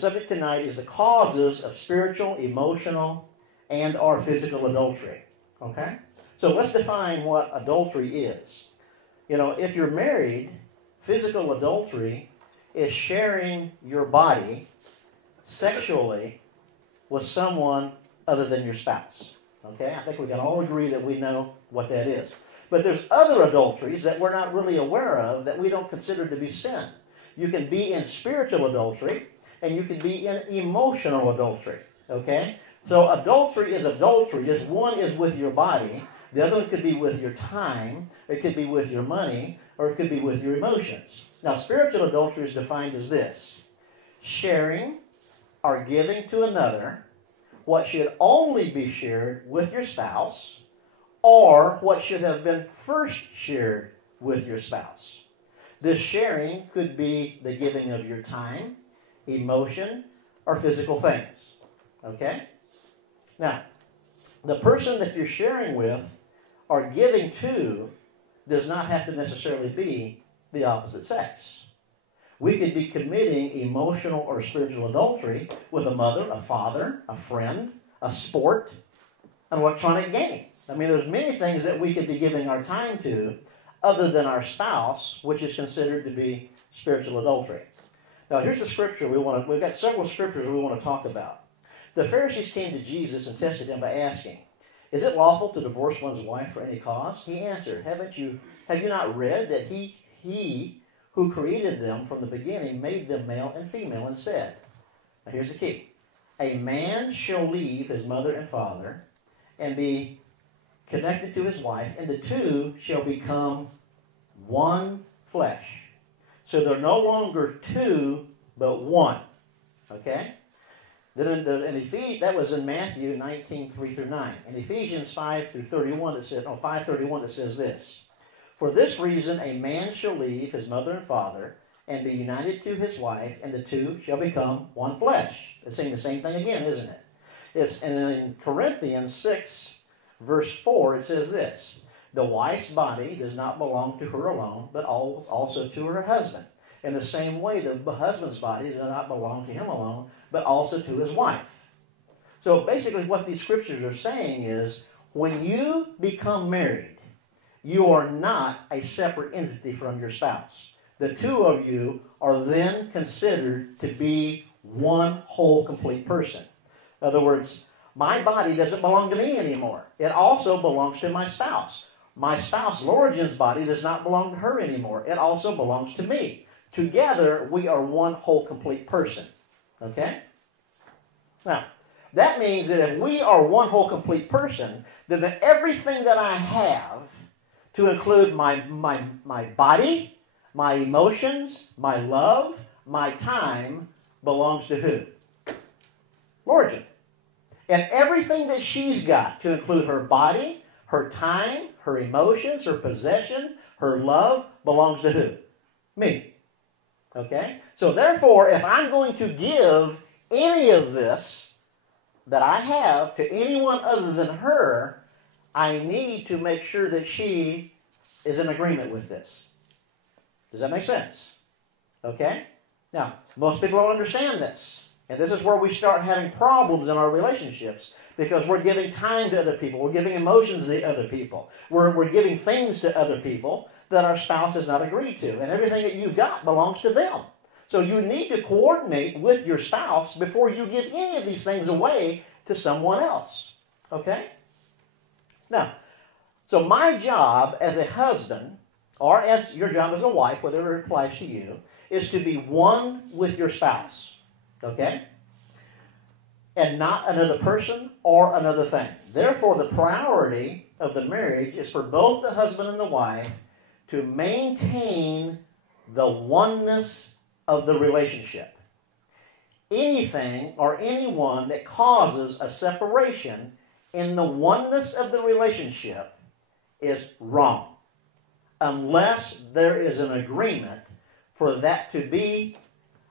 subject tonight is the causes of spiritual, emotional, and or physical adultery. Okay? So let's define what adultery is. You know, if you're married, physical adultery is sharing your body sexually with someone other than your spouse. Okay? I think we can all agree that we know what that is. But there's other adulteries that we're not really aware of that we don't consider to be sin. You can be in spiritual adultery, and you can be in emotional adultery. Okay? So adultery is adultery. One is with your body. The other one could be with your time. It could be with your money. Or it could be with your emotions. Now, spiritual adultery is defined as this: sharing or giving to another what should only be shared with your spouse, or what should have been first shared with your spouse. This sharing could be the giving of your time, emotion, or physical things. Okay? Now, the person that you're sharing with or giving to does not have to necessarily be the opposite sex. We could be committing emotional or spiritual adultery with a mother, a father, a friend, a sport, an electronic game. I mean, there's many things that we could be giving our time to other than our spouse, which is considered to be spiritual adultery. Now, here's the scripture we've got several scriptures we want to talk about. The Pharisees came to Jesus and tested him by asking, "Is it lawful to divorce one's wife for any cause?" He answered, have you not read that he who created them from the beginning made them male and female, and said," now here's the key, "A man shall leave his mother and father and be connected to his wife, and the two shall become one flesh." So they're no longer two, but one. Okay? Then that was in Matthew 19, 3 through 9. In Ephesians 5 through 31, it says, 5:31, it says this: "For this reason a man shall leave his mother and father and be united to his wife, and the two shall become one flesh." It's saying the same thing again, isn't it? And in Corinthians 6, verse 4, it says this: "The wife's body does not belong to her alone, but also to her husband. In the same way, the husband's body does not belong to him alone, but also to his wife." So basically what these scriptures are saying is, when you become married, you are not a separate entity from your spouse. The two of you are then considered to be one whole, complete person. In other words, my body doesn't belong to me anymore. It also belongs to my spouse. My spouse, Lorigen's body, does not belong to her anymore. It also belongs to me. Together, we are one whole, complete person. Okay? Now, that means that if we are one whole, complete person, then everything that I have, to include my body, my emotions, my love, my time, belongs to who? Lorigen. And everything that she's got, to include her body, her time, her emotions, her possession, her love, belongs to who? Me. Okay? So therefore, if I'm going to give any of this that I have to anyone other than her, I need to make sure that she is in agreement with this. Does that make sense? Okay? Now, most people don't understand this. And this is where we start having problems in our relationships, because we're giving time to other people. We're giving emotions to other people. We're giving things to other people that our spouse has not agreed to. And everything that you've got belongs to them. So you need to coordinate with your spouse before you give any of these things away to someone else. Okay? Now, so my job as a husband, or as your job as a wife, whatever it applies to you, is to be one with your spouse. Okay? And not another person or another thing. Therefore, the priority of the marriage is for both the husband and the wife to maintain the oneness of the relationship. Anything or anyone that causes a separation in the oneness of the relationship is wrong, unless there is an agreement for that to be,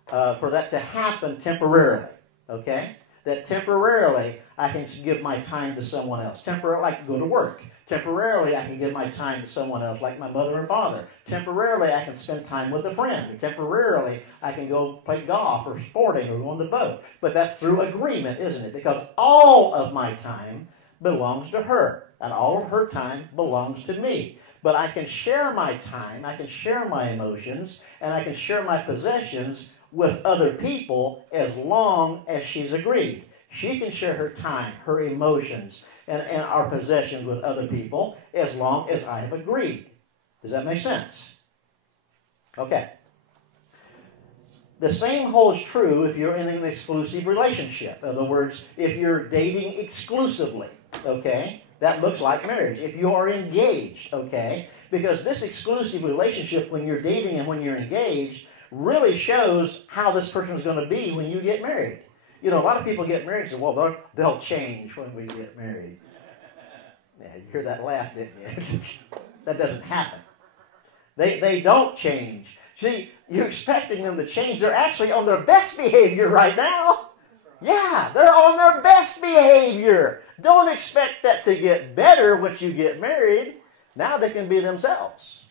for that to happen temporarily. Okay? That temporarily I can give my time to someone else. Temporarily, I can go to work. Temporarily, I can give my time to someone else, like my mother and father. Temporarily, I can spend time with a friend. Or temporarily, I can go play golf or sporting or go on the boat. But that's through agreement, isn't it? Because all of my time belongs to her, and all of her time belongs to me. But I can share my time, I can share my emotions, and I can share my possessions with other people as long as she's agreed. She can share her time, her emotions, and our possessions with other people as long as I have agreed. Does that make sense? Okay. The same holds true if you're in an exclusive relationship. In other words, if you're dating exclusively, okay, that looks like marriage. If you are engaged, okay, because this exclusive relationship when you're dating and when you're engaged really shows how this person is going to be when you get married. You know, a lot of people get married and say, well, they'll change when we get married. Yeah, you heard that laugh, didn't you? That doesn't happen. They don't change. See, you're expecting them to change. They're actually on their best behavior right now. Yeah, they're on their best behavior. Don't expect that to get better once you get married. Now they can be themselves.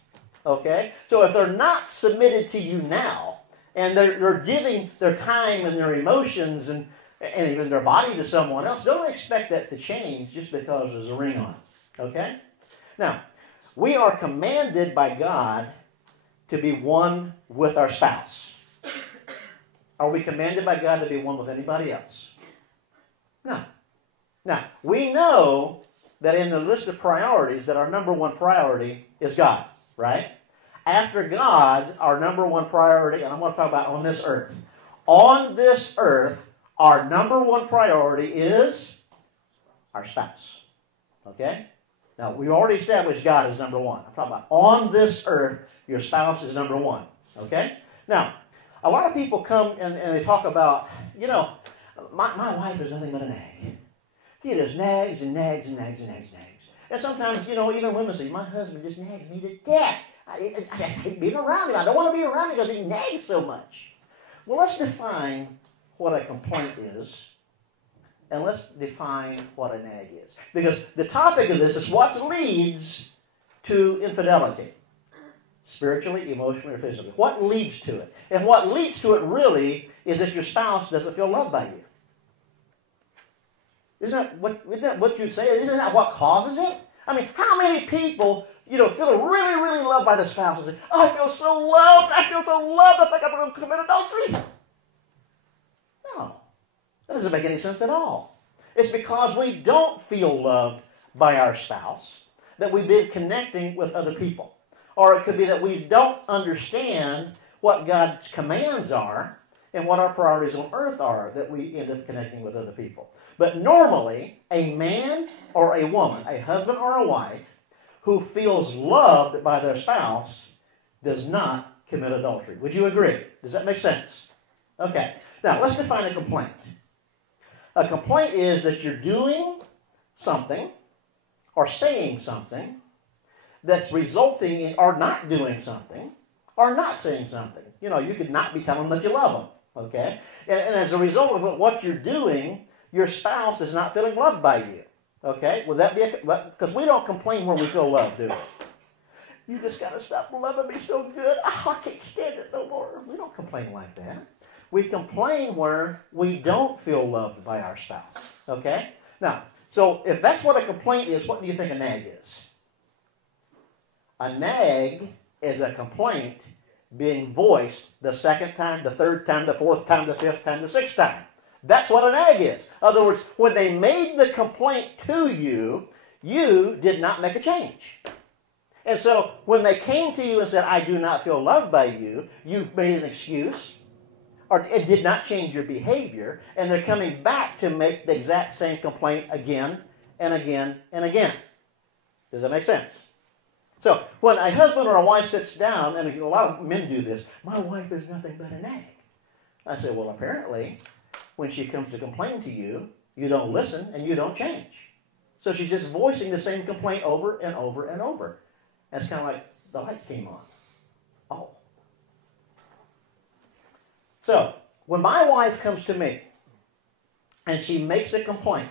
Okay? So if they're not submitted to you now, and they're giving their time and their emotions and even their body to someone else, don't expect that to change just because there's a ring on it. Okay? Now, we are commanded by God to be one with our spouse. Are we commanded by God to be one with anybody else? No. Now, we know that in the list of priorities that our number one priority is God, right? After God, our number one priority, and I'm going to talk about on this earth. On this earth, our number one priority is our spouse. Okay? Now, we already established God as number one. I'm talking about on this earth, your spouse is number one. Okay? Now, a lot of people come and they talk about, you know, my wife is nothing but a nag. She just nags and nags and nags and nags and nags. And sometimes, you know, even women say, my husband just nags me to death. I just hate being around him. I don't want to be around him because he nags so much. Well, let's define what a complaint is, and let's define what a nag is. Because the topic of this is what leads to infidelity. Spiritually, emotionally, or physically. What leads to it? And what leads to it really is if your spouse doesn't feel loved by you. Isn't that what you'd say? Isn't that what causes it? I mean, how many people, you know, feel really, really loved by their spouse and say, oh, I feel so loved, I think I'm going to commit adultery. No. That doesn't make any sense at all. It's because we don't feel loved by our spouse that we've been connecting with other people. Or it could be that we don't understand what God's commands are and what our priorities on earth are that we end up connecting with other people. But normally, a man or a woman, a husband or a wife, who feels loved by their spouse does not commit adultery. Would you agree? Does that make sense? Okay. Now, let's define a complaint. A complaint is that you're doing something or saying something that's resulting in, or not doing something, or not saying something. You know, you could not be telling them that you love them, okay? And as a result of what you're doing, your spouse is not feeling loved by you, okay? Would that be because we don't complain where we feel loved, do we? You just got to stop loving me so good. Oh, I can't stand it no more. We don't complain like that. We complain where we don't feel loved by our spouse, okay? Now, so if that's what a complaint is, what do you think a nag is? A nag is a complaint being voiced the second time, the third time, the fourth time, the fifth time, the sixth time. That's what a nag is. In other words, when they made the complaint to you, you did not make a change. And so when they came to you and said, I do not feel loved by you, you made an excuse, or it did not change your behavior, and they're coming back to make the exact same complaint again and again and again. Does that make sense? So when a husband or a wife sits down, and a lot of men do this, my wife is nothing but a nag. I say, well, apparently, when she comes to complain to you, you don't listen and you don't change. So she's just voicing the same complaint over and over and over. And it's kind of like the lights came on. Oh. So when my wife comes to me and she makes a complaint,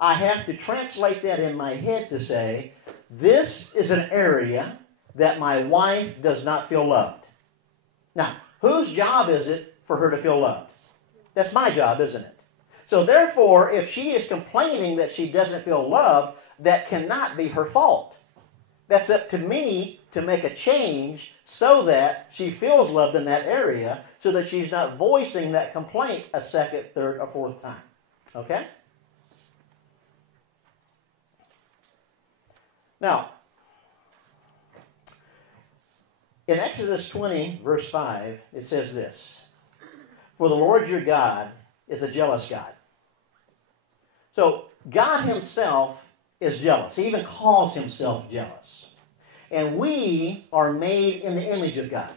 I have to translate that in my head to say, this is an area that my wife does not feel loved. Now, whose job is it for her to feel loved? That's my job, isn't it? So therefore, if she is complaining that she doesn't feel loved, that cannot be her fault. That's up to me to make a change so that she feels loved in that area, so that she's not voicing that complaint a second, third, or fourth time. Okay? Now, in Exodus 20, verse 5, it says this, "For the Lord your God is a jealous God." So, God himself is jealous. He even calls himself jealous. And we are made in the image of God.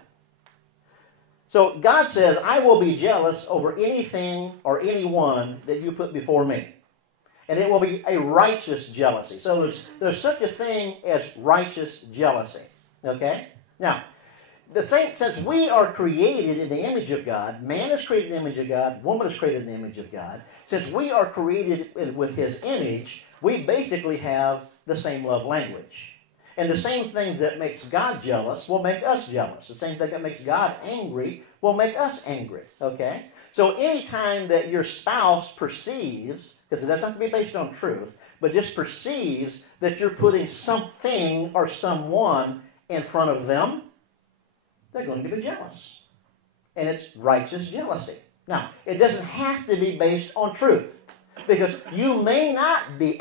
So, God says, I will be jealous over anything or anyone that you put before me. And it will be a righteous jealousy. So, there's such a thing as righteous jealousy. Okay? Now, since we are created in the image of God, man is created in the image of God, woman is created in the image of God, since we are created with his image, we basically have the same love language. And the same things that makes God jealous will make us jealous. The same thing that makes God angry will make us angry. Okay? So anytime that your spouse perceives, because it doesn't have to be based on truth, but just perceives that you're putting something or someone in front of them, they're going to be jealous. And it's righteous jealousy. Now, it doesn't have to be based on truth, because you may not be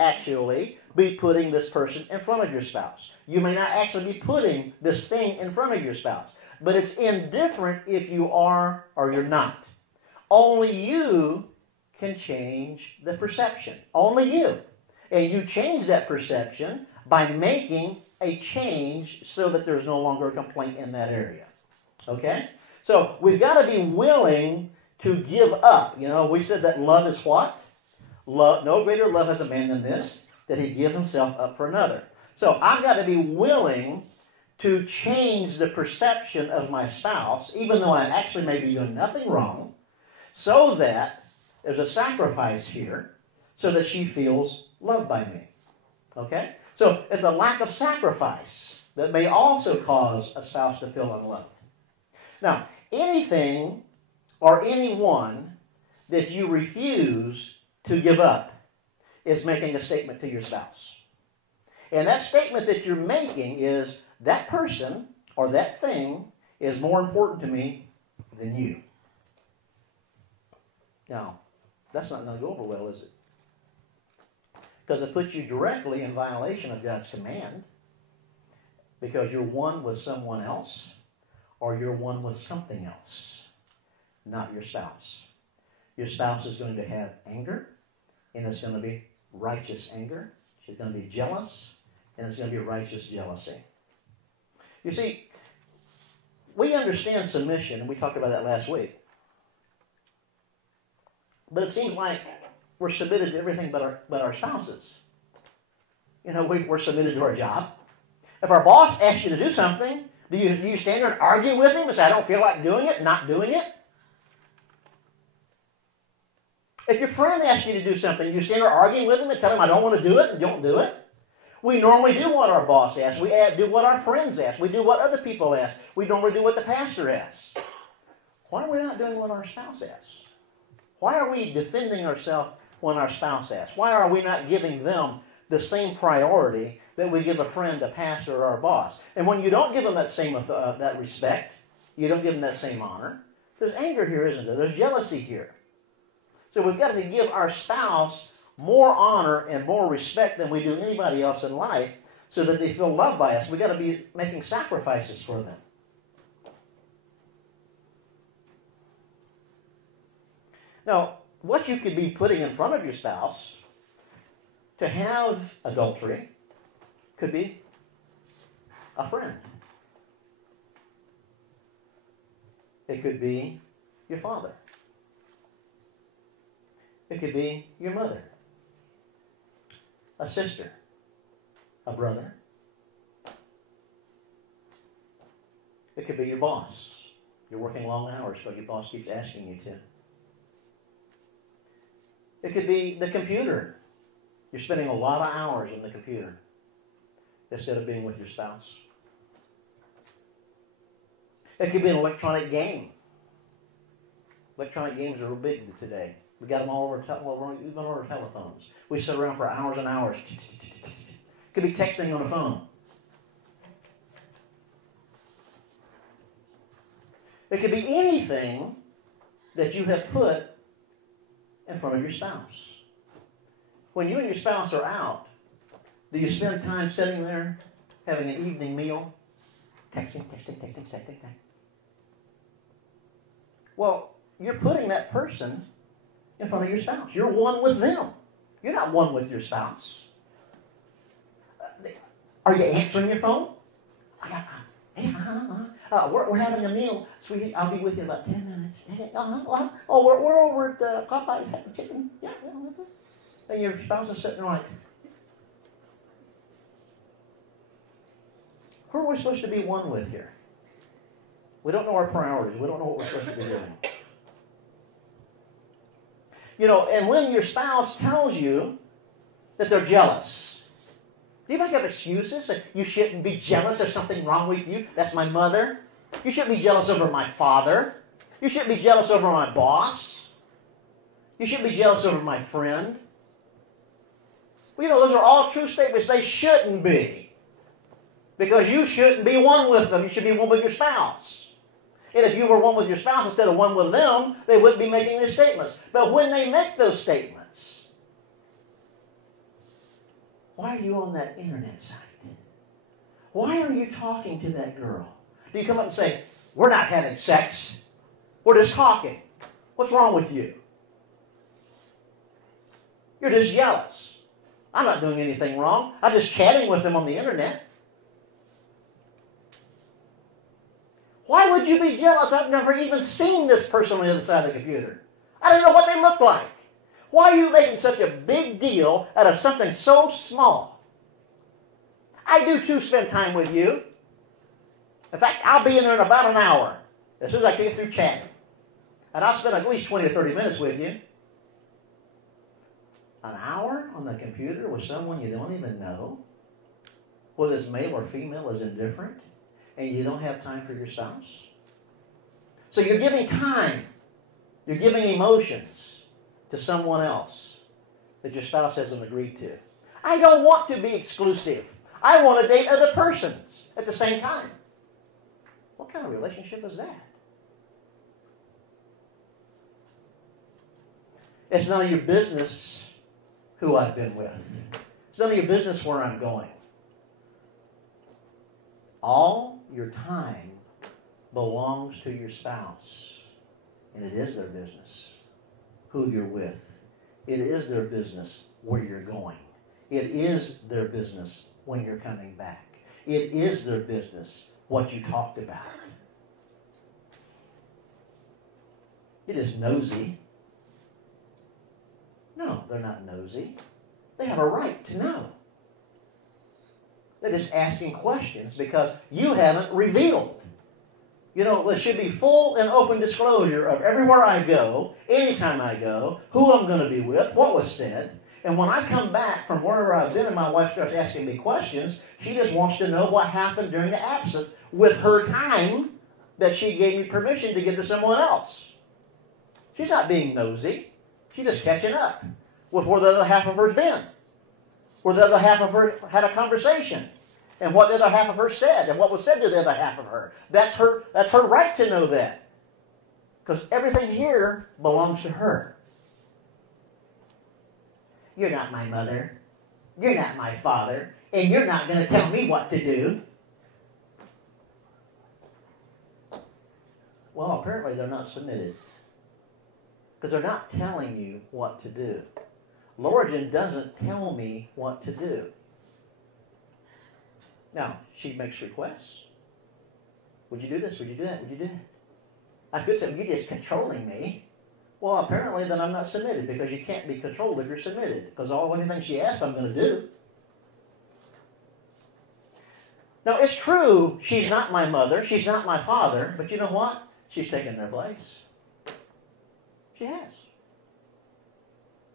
putting this person in front of your spouse. You may not actually be putting this thing in front of your spouse. But it's indifferent if you are or you're not. Only you can change the perception. Only you. And you change that perception by making a change so that there's no longer a complaint in that area. Okay? So we've got to be willing to give up. You know, we said that love is what? Love, no greater love has a man than this, that he give himself up for another. So I've got to be willing to change the perception of my spouse, even though I actually may be doing nothing wrong, so that there's a sacrifice here, so that she feels loved by me. Okay? So it's a lack of sacrifice that may also cause a spouse to feel unloved. Now, anything or anyone that you refuse to give up is making a statement to your spouse. And that statement that you're making is, that person or that thing is more important to me than you. Now, that's not going to go over well, is it? Because it puts you directly in violation of God's command, because you're one with someone else, or you're one with something else, not your spouse. Your spouse is going to have anger, and it's going to be righteous anger. She's going to be jealous, and it's going to be righteous jealousy. You see, we understand submission, and we talked about that last week. But it seems like we're submitted to everything but our spouses. You know, we're submitted to our job. If our boss asks you to do something, do you stand there and argue with him and say, I don't feel like doing it, not doing it? If your friend asks you to do something, you stand there arguing with him and tell him, I don't want to do it, and don't do it? We normally do what our boss asks. We do what our friends ask. We do what other people ask. We normally do what the pastor asks. Why are we not doing what our spouse asks? Why are we defending ourselves when our spouse asks? Why are we not giving them the same priority that we give a friend, a pastor, or our boss? And when you don't give them that same that respect, you don't give them that same honor, there's anger here, isn't there? There's jealousy here. So we've got to give our spouse more honor and more respect than we do anybody else in life, so that they feel loved by us. We've got to be making sacrifices for them. Now, what you could be putting in front of your spouse to have adultery could be a friend. It could be your father. It could be your mother, a sister, a brother. It could be your boss. You're working long hours, but your boss keeps asking you to. It could be the computer You're spending a lot of hours on the computer instead of being with your spouse. It could be an electronic game. Electronic games are real big today. We got them all over, even on our telephones. We sit around for hours and hours. Could be texting on the phone. It could be anything that you have put in front of your spouse. When you and your spouse are out, do you spend time sitting there having an evening meal? Texting. Well, you're putting that person in front of your spouse. You're one with them. You're not one with your spouse. Are you answering your phone? We're having a meal, sweetie. I'll be with you in about 10 minutes. Oh, we're over at Popeye's having chicken. Yeah. And your spouse is sitting there like, who are we supposed to be one with here? We don't know our priorities. We don't know what we're supposed to be doing. And when your spouse tells you that they're jealous, do you make up excuses that you shouldn't be jealous? There's something wrong with you. That's my mother. You shouldn't be jealous over my father. You shouldn't be jealous over my boss. You shouldn't be jealous over my friend. Well, those are all true statements. They shouldn't be. Because you shouldn't be one with them. You should be one with your spouse. And if you were one with your spouse instead of one with them, they wouldn't be making these statements. But when they make those statements, why are you on that internet site? Why are you talking to that girl? Do you come up and say, we're not having sex. We're just talking. What's wrong with you? You're just jealous. I'm not doing anything wrong. I'm just chatting with them on the internet. Why would you be jealous? I've never even seen this person on the other side of the computer. I don't know what they look like. Why are you making such a big deal out of something so small? I do too spend time with you. In fact, I'll be in there in about an hour as soon as I get through chatting. And I'll spend at least 20 to 30 minutes with you. An hour on the computer with someone you don't even know, whether it's male or female, is indifferent, and you don't have time for your spouse? So you're giving time, you're giving emotions to someone else that your spouse hasn't agreed to. I don't want to be exclusive. I want to date other persons at the same time. What kind of relationship is that? It's none of your business who I've been with. It's none of your business where I'm going. All your time belongs to your spouse. And it is their business who you're with. It is their business where you're going. It is their business when you're coming back. It is their business what you talked about. You're just nosy. No, they're not nosy. They have a right to know. They're just asking questions because you haven't revealed. There should be full and open disclosure of everywhere I go, anytime I go, who I'm going to be with, what was said. And when I come back from wherever I've been and my wife starts asking me questions, she just wants to know what happened during the absence with her time that she gave me permission to give to someone else. She's not being nosy. She's just catching up with where the other half of her's been. Where the other half of her had a conversation. And what the other half of her said. And what was said to the other half of her. That's her right to know that. Because everything here belongs to her. You're not my mother. You're not my father. And you're not going to tell me what to do. Well, apparently they're not submitted. Because they're not telling you what to do. Lorian doesn't tell me what to do. Now, she makes requests. Would you do this? Would you do that? Would you do that? I could say, you're just controlling me. Well, apparently then I'm not submitted because you can't be controlled if you're submitted. Because anything she asks, I'm going to do. Now, it's true, she's not my mother. She's not my father. But you know what? She's taken their place. She has.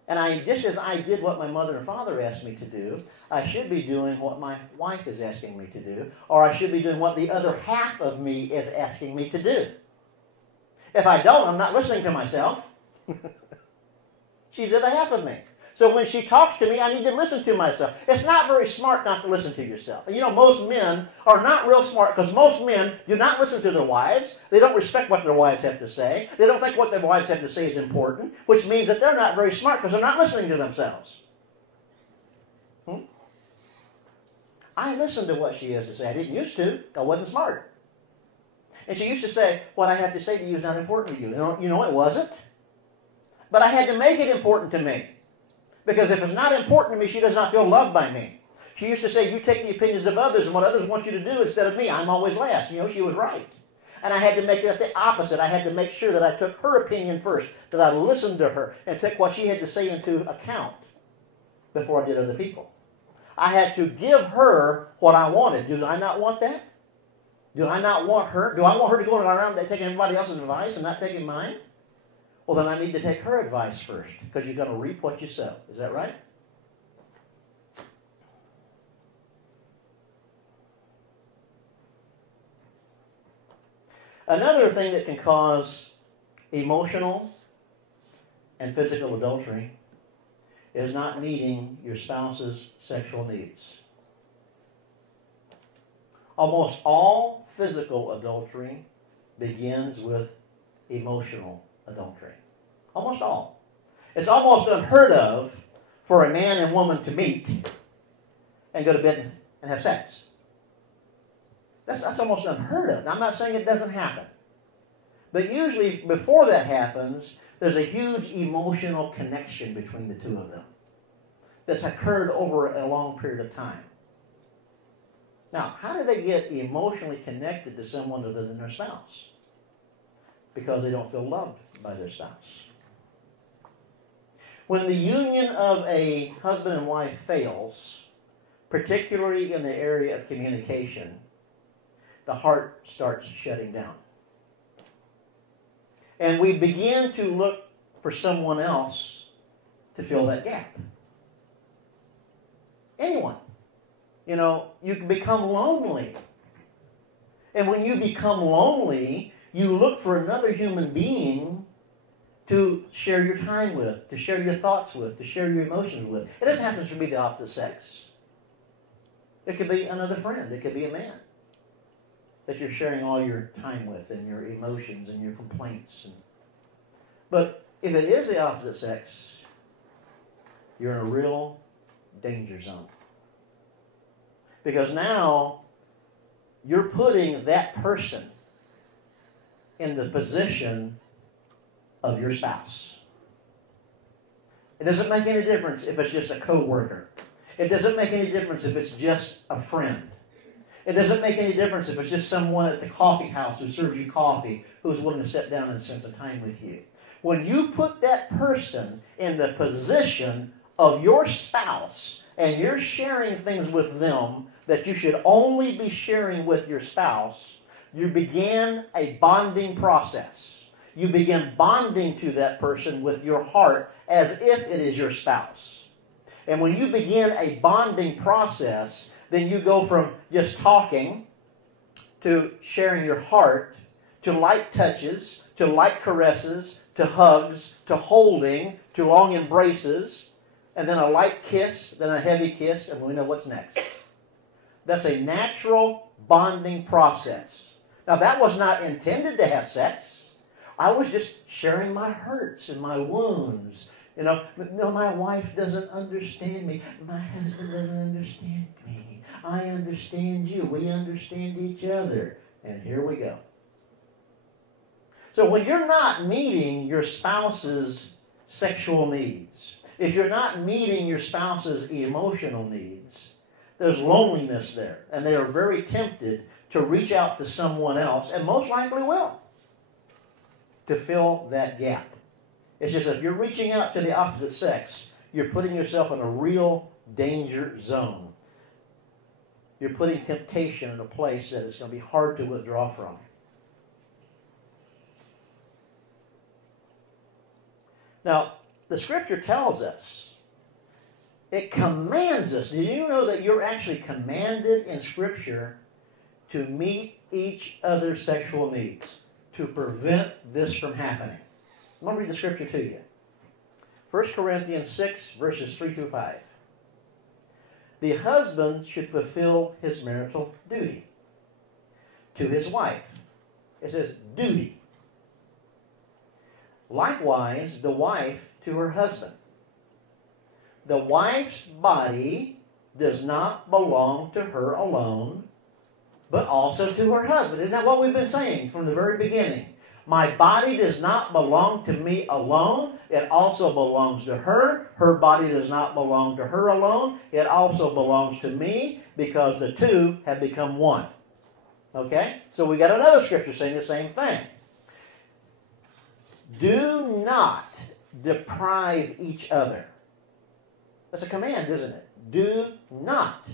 And just as I did what my mother and father asked me to do, I should be doing what my wife is asking me to do, or I should be doing what the other half of me is asking me to do. If I don't, I'm not listening to myself. She's the other half of me. So when she talks to me, I need to listen to myself. It's not very smart not to listen to yourself. And you know, most men are not real smart because most men do not listen to their wives. They don't respect what their wives have to say. They don't think what their wives have to say is important, which means that they're not very smart because they're not listening to themselves. I listened to what she has to say. I didn't used to. I wasn't smart. And she used to say, what I have to say to you is not important to you. You know, it wasn't. But I had to make it important to me. Because if it's not important to me, she does not feel loved by me. She used to say, you take the opinions of others and what others want you to do instead of me. I'm always last. You know, she was right. And I had to make it the opposite. I had to make sure that I took her opinion first, that I listened to her and took what she had to say into account before I did other people. I had to give her what I wanted. Do I not want that? Do I not want her? Do I want her to go around taking everybody else's advice and not taking mine? Well, then I need to take her advice first, because you're going to reap what you sow. Is that right? Another thing that can cause emotional and physical adultery is not meeting your spouse's sexual needs. Almost all physical adultery begins with emotional adultery. Almost all. It's almost unheard of for a man and woman to meet and go to bed and have sex. That's almost unheard of. Now, I'm not saying it doesn't happen. But usually before that happens, there's a huge emotional connection between the two of them that's occurred over a long period of time. Now, how do they get emotionally connected to someone other than their spouse? Because they don't feel loved by their spouse. When the union of a husband and wife fails, particularly in the area of communication, the heart starts shutting down. And we begin to look for someone else to fill that gap. Anyone. You know, you can become lonely. And when you become lonely, you look for another human being to share your time with, to share your thoughts with, to share your emotions with. It doesn't have to be the opposite sex. It could be another friend. It could be a man that you're sharing all your time with and your emotions and your complaints. But if it is the opposite sex, you're in a real danger zone. Because now you're putting that person in the position of your spouse. It doesn't make any difference if it's just a co-worker. It doesn't make any difference if it's just a friend. It doesn't make any difference if it's just someone at the coffee house who serves you coffee, who's willing to sit down and spend some time with you. When you put that person in the position of your spouse and you're sharing things with them that you should only be sharing with your spouse, you begin a bonding process. You begin bonding to that person with your heart as if it is your spouse. And when you begin a bonding process, then you go from just talking to sharing your heart to light touches, to light caresses, to hugs, to holding, to long embraces, and then a light kiss, then a heavy kiss, and we know what's next. That's a natural bonding process. Now, that was not intended to have sex. I was just sharing my hurts and my wounds. You know, no, my wife doesn't understand me. My husband doesn't understand me. I understand you. We understand each other. And here we go. So when you're not meeting your spouse's sexual needs, if you're not meeting your spouse's emotional needs, there's loneliness there. And they are very tempted to reach out to someone else, and most likely will, to fill that gap. It's just if you're reaching out to the opposite sex, you're putting yourself in a real danger zone. You're putting temptation in a place that it's going to be hard to withdraw from. Now, the Scripture tells us, it commands us. Did you know that you're actually commanded in Scripture to meet each other's sexual needs, to prevent this from happening? I'm going to read the Scripture to you. 1 Corinthians 6, verses 3 through 5. The husband should fulfill his marital duty to his wife. It says duty. Likewise, the wife to her husband. The wife's body does not belong to her alone, but also to her husband. Isn't that what we've been saying from the very beginning? My body does not belong to me alone. It also belongs to her. Her body does not belong to her alone. It also belongs to me, because the two have become one. Okay? So we got another scripture saying the same thing. Do not deprive each other. That's a command, isn't it? Do not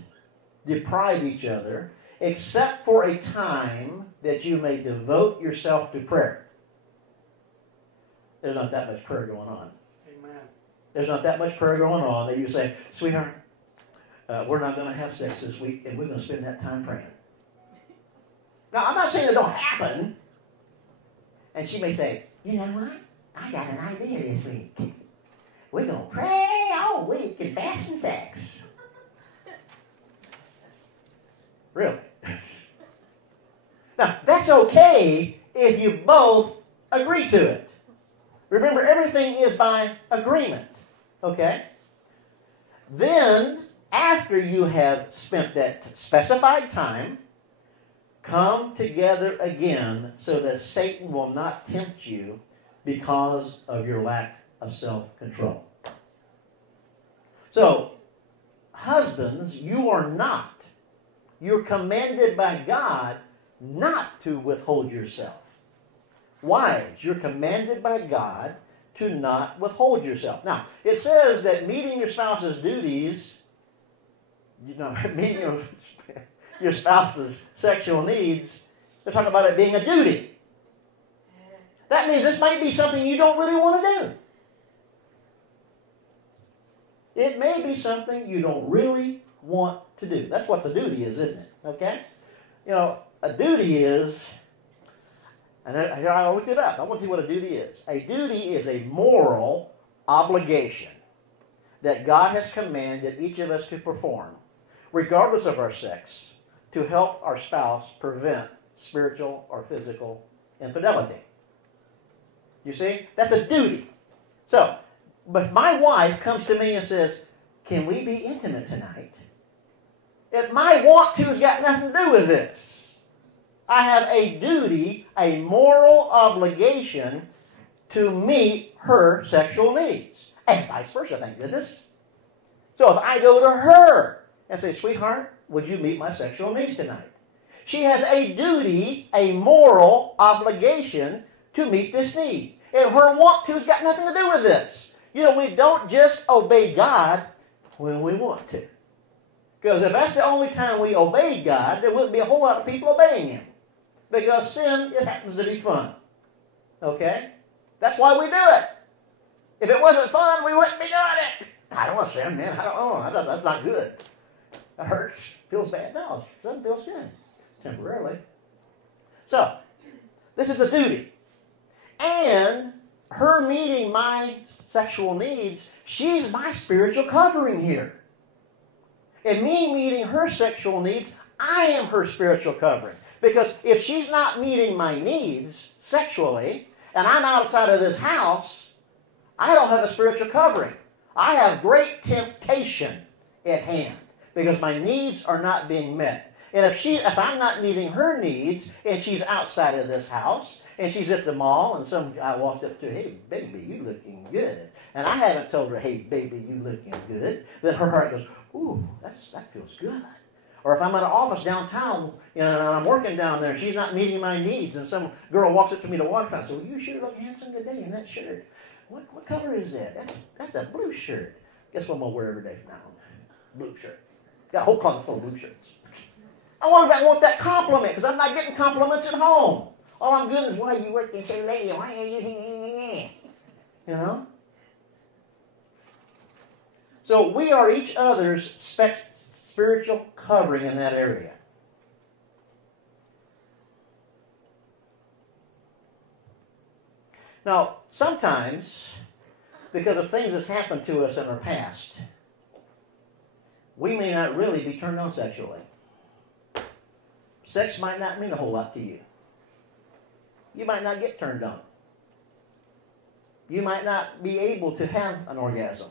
deprive each other, except for a time that you may devote yourself to prayer. There's not that much prayer going on. Amen. There's not that much prayer going on that you say, sweetheart, we're not going to have sex this week, and we're going to spend that time praying. Now, I'm not saying it don't happen. And she may say, you know what? I got an idea this week. We're going to pray all week and fast and sex. Really? Now, that's okay if you both agree to it. Remember, everything is by agreement. Okay? Then, after you have spent that specified time, come together again so that Satan will not tempt you because of your lack of self-control. So, husbands, you're commanded by God not to withhold yourself. Wives, you're commanded by God to not withhold yourself. Now, it says that meeting your spouse's duties, meeting your spouse's sexual needs, they're talking about it being a duty. That means this might be something you don't really want to do. It may be something you don't really want to do. That's what the duty is, isn't it? Okay? You know, a duty is, and I looked it up. I want to see what a duty is. A duty is a moral obligation that God has commanded each of us to perform, regardless of our sex, to help our spouse prevent spiritual or physical infidelity. You see? That's a duty. So, but my wife comes to me and says, can we be intimate tonight? If my want to has got nothing to do with this. I have a duty, a moral obligation to meet her sexual needs. And vice versa, thank goodness. So if I go to her and say, sweetheart, would you meet my sexual needs tonight? She has a duty, a moral obligation to meet this need. And her want to has got nothing to do with this. You know, we don't just obey God when we want to. Because if that's the only time we obey God, there wouldn't be a whole lot of people obeying Him. Because sin, it happens to be fun. Okay? That's why we do it. If it wasn't fun, we wouldn't be doing it. I don't want to sin, man. That's not good. It hurts. Feels bad. No, it doesn't feel good. Temporarily. So, this is a duty. And her meeting my sexual needs, she's my spiritual covering here. And me meeting her sexual needs, I am her spiritual covering. Because if she's not meeting my needs sexually, and I'm outside of this house, I don't have a spiritual covering. I have great temptation at hand because my needs are not being met. And if I'm not meeting her needs, and she's outside of this house, and she's at the mall, and some guy walks up to her, hey, baby, you looking good. And I haven't told her, hey, baby, you looking good. Then her heart goes, ooh, that feels good. Or if I'm at an office downtown, and I'm working down there, and she's not meeting my needs, and some girl walks up to me to water fountain and says, well, you sure look handsome today in that shirt. What color is that? That's a blue shirt. Guess what I'm going to wear every day from now on? Blue shirt. Got a whole closet full of blue shirts. I want that compliment, because I'm not getting compliments at home. All I'm getting is, why are you working so late? Why are you... You know? So we are each other's spiritual covering in that area. Now, sometimes, because of things that's happened to us in our past, we may not really be turned on sexually. Sex might not mean a whole lot to you. You might not get turned on. You might not be able to have an orgasm.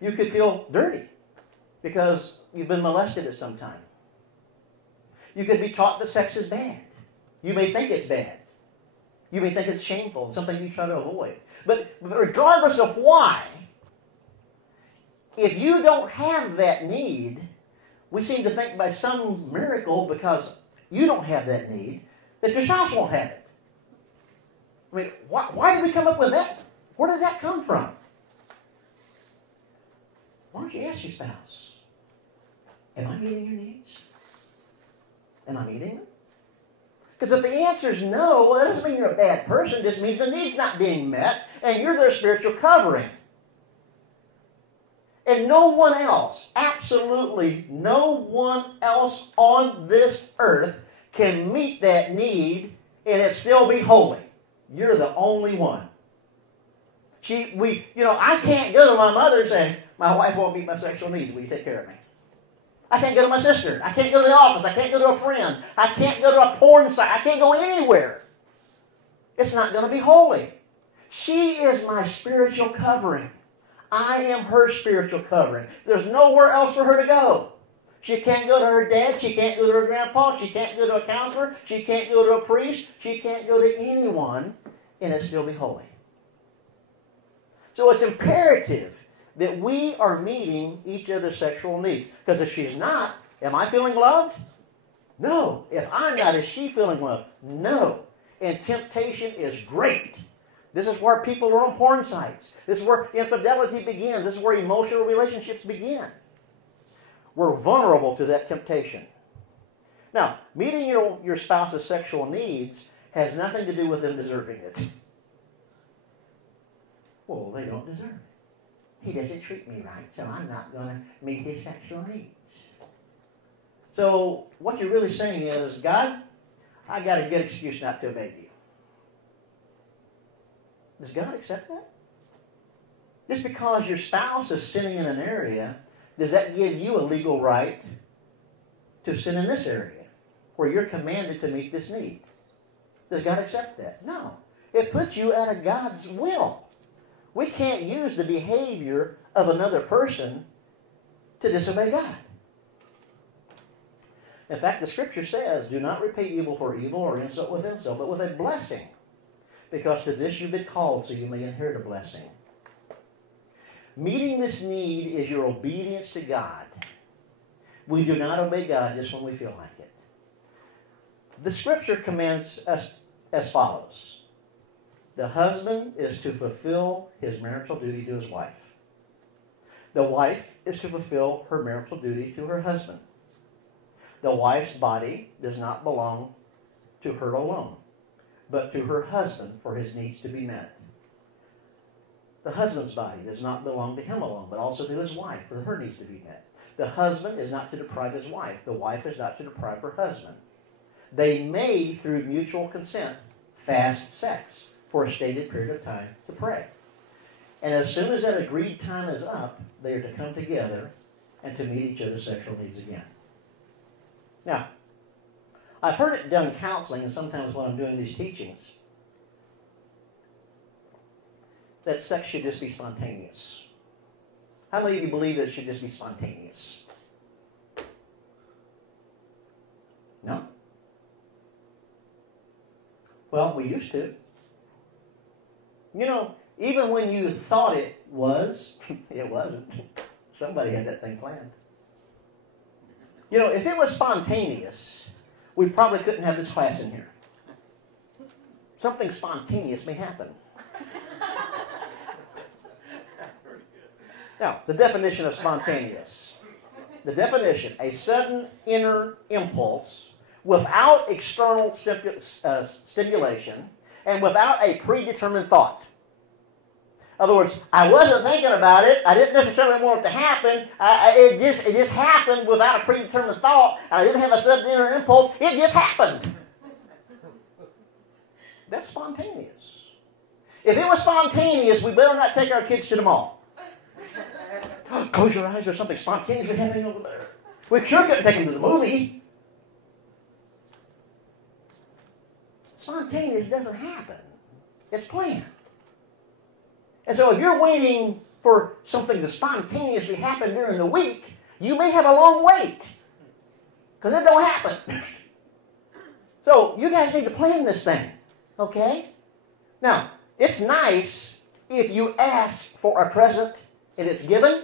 You could feel dirty because you've been molested at some time. You could be taught that sex is bad. You may think it's bad. You may think it's shameful, something you try to avoid. But regardless of why, if you don't have that need, we seem to think by some miracle, because you don't have that need, that your spouse won't have it. I mean, why did we come up with that? Where did that come from? Why don't you ask your spouse, am I meeting your needs? Am I meeting them? Because if the answer is no, that doesn't mean you're a bad person. It just means the need's not being met, and you're their spiritual covering. And no one else, absolutely no one else on this earth can meet that need and it still be holy. You're the only one. I can't go to my mother and say, my wife won't meet my sexual needs. Will you take care of me? I can't go to my sister. I can't go to the office. I can't go to a friend. I can't go to a porn site. I can't go anywhere. It's not going to be holy. She is my spiritual covering. I am her spiritual covering. There's nowhere else for her to go. She can't go to her dad. She can't go to her grandpa. She can't go to a counselor. She can't go to a priest. She can't go to anyone, and it still be holy. So it's imperative that we are meeting each other's sexual needs. Because if she's not, am I feeling loved? No. If I'm not, is she feeling loved? No. And temptation is great. This is where people are on porn sites. This is where infidelity begins. This is where emotional relationships begin. We're vulnerable to that temptation. Now, meeting your spouse's sexual needs has nothing to do with them deserving it. Well, they don't deserve it. He doesn't treat me right, so I'm not going to meet his sexual needs. So what you're really saying is, God, I got a good excuse not to obey you. Does God accept that? Just because your spouse is sinning in an area, does that give you a legal right to sin in this area where you're commanded to meet this need? Does God accept that? No. It puts you out of God's will. We can't use the behavior of another person to disobey God. In fact, the Scripture says, do not repay evil for evil or insult with insult, but with a blessing. Because to this you've been called, so you may inherit a blessing. Meeting this need is your obedience to God. We do not obey God just when we feel like it. The Scripture commands us as follows. The husband is to fulfill his marital duty to his wife. The wife is to fulfill her marital duty to her husband. The wife's body does not belong to her alone, but to her husband for his needs to be met. The husband's body does not belong to him alone, but also to his wife for her needs to be met. The husband is not to deprive his wife. The wife is not to deprive her husband. They may, through mutual consent, fast sex for a stated period of time to pray. And as soon as that agreed time is up, they are to come together and to meet each other's sexual needs again. Now, I've heard it done in counseling, and sometimes when I'm doing these teachings, that sex should just be spontaneous. How many of you believe that it should just be spontaneous? No? Well, we used to. You know, even when you thought it was, it wasn't. Somebody had that thing planned. You know, if it was spontaneous, we probably couldn't have this class in here. Something spontaneous may happen. Now, the definition of spontaneous. The definition, a sudden inner impulse without external stimulation and without a predetermined thought. other words, I wasn't thinking about it. I didn't necessarily want it to happen. It just happened without a predetermined thought. I didn't have a sudden inner impulse. It just happened. That's spontaneous. If it was spontaneous, we better not take our kids to the mall. Close your eyes, there's something spontaneously happening over there. We sure couldn't take them to the movie. Spontaneous doesn't happen. It's planned. And so if you're waiting for something to spontaneously happen during the week, you may have a long wait. Because it don't happen. So you guys need to plan this thing. Okay? Now, it's nice if you ask for a present and it's given.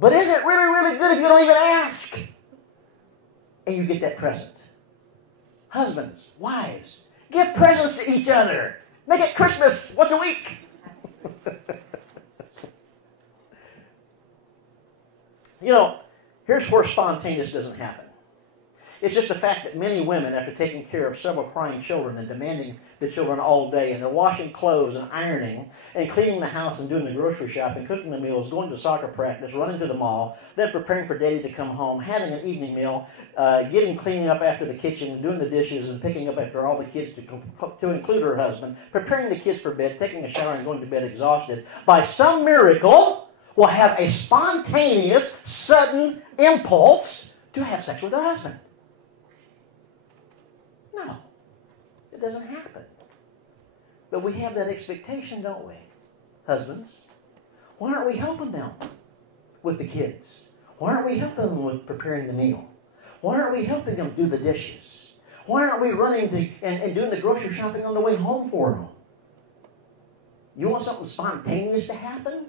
But isn't it really, really good if you don't even ask and you get that present? Husbands, wives, give presents to each other. Make it Christmas once a week. You know, here's where spontaneous doesn't happen. It's just the fact that many women, after taking care of several crying children and demanding the children all day, and they're washing clothes and ironing and cleaning the house and doing the grocery shopping, cooking the meals, going to soccer practice, running to the mall, then preparing for Daddy to come home, having an evening meal, cleaning up after the kitchen, doing the dishes, and picking up after all the kids to include her husband, preparing the kids for bed, taking a shower, and going to bed exhausted, by some miracle will have a spontaneous, sudden impulse to have sex with her husband. No, it doesn't happen. But we have that expectation, don't we? Husbands, why aren't we helping them with the kids? Why aren't we helping them with preparing the meal? Why aren't we helping them do the dishes? Why aren't we running and doing the grocery shopping on the way home for them? You want something spontaneous to happen?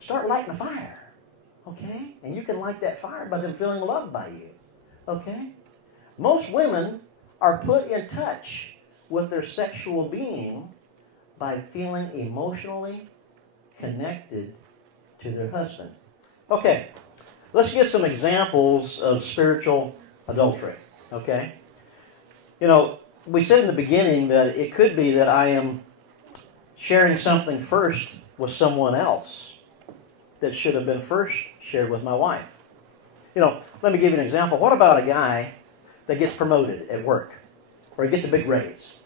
Start lighting a fire, okay? And you can light that fire by them feeling loved by you, okay? Most women are put in touch with their sexual being by feeling emotionally connected to their husband. Okay, let's get some examples of spiritual adultery, okay? You know, we said in the beginning that it could be that I am sharing something first with someone else that should have been first shared with my wife. You know, let me give you an example. What about a guy that gets promoted at work, or he gets a big raise?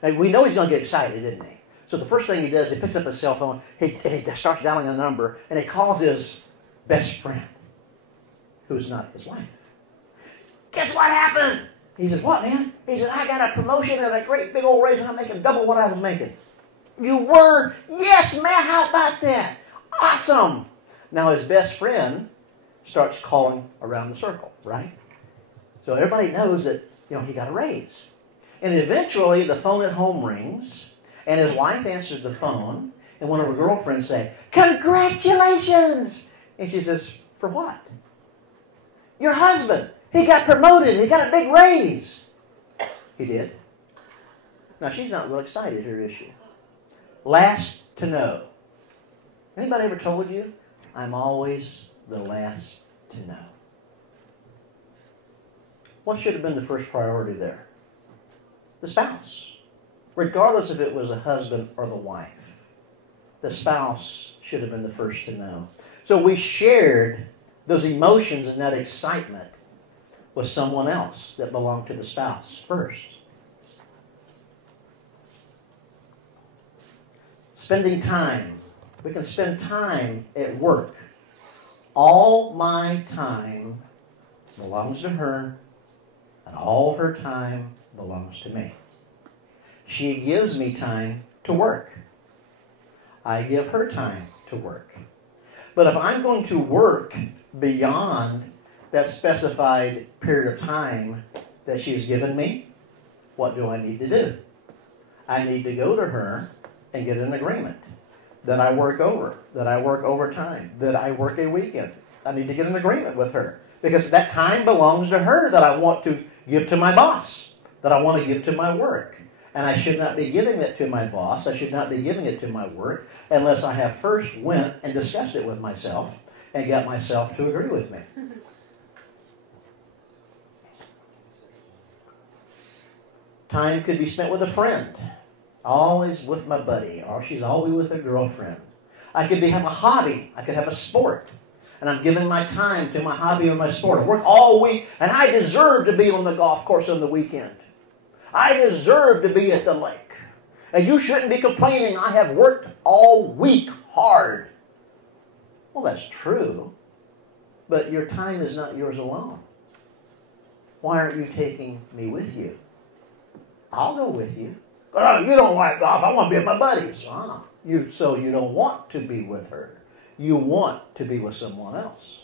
And we know he's going to get excited, isn't he? So the first thing he does, he picks up his cell phone, and he starts dialing a number, and he calls his best friend, who's not his wife. Guess what happened? He says, what, man? He says, I got a promotion and a great big old raise, and I'm making double what I was making. You were? Yes, man, how about that? Awesome. Now his best friend starts calling around the circle, right? So everybody knows that, he got a raise. And eventually the phone at home rings, and his wife answers the phone, and one of her girlfriends say, congratulations! And she says, for what? Your husband, he got promoted, he got a big raise. He did. Now she's not real excited here, is she? Last to know. Anybody ever told you, I'm always the last to know? What should have been the first priority there? The spouse. Regardless if it was the husband or the wife. The spouse should have been the first to know. So we shared those emotions and that excitement with someone else that belonged to the spouse first. Spending time. We can spend time at work. All my time belongs to her, and all her time belongs to me. She gives me time to work. I give her time to work. But if I'm going to work beyond that specified period of time that she's given me, what do I need to do? I need to go to her and get an agreement that I work overtime, that I work a weekend. I need to get an agreement with her because that time belongs to her that I want to give to my boss, that I want to give to my work. And I should not be giving it to my boss. I should not be giving it to my work unless I have first went and discussed it with myself and got myself to agree with me. Time could be spent with a friend. always with my buddy, or she's always with her girlfriend. I could have a hobby. I could have a sport. And I'm giving my time to my hobby or my sport. I work all week, and I deserve to be on the golf course on the weekend. I deserve to be at the lake. And you shouldn't be complaining. I have worked all week hard. Well, that's true. But your time is not yours alone. Why aren't you taking me with you? I'll go with you. Oh, you don't like golf. I want to be with my buddies. So you don't want to be with her. You want to be with someone else.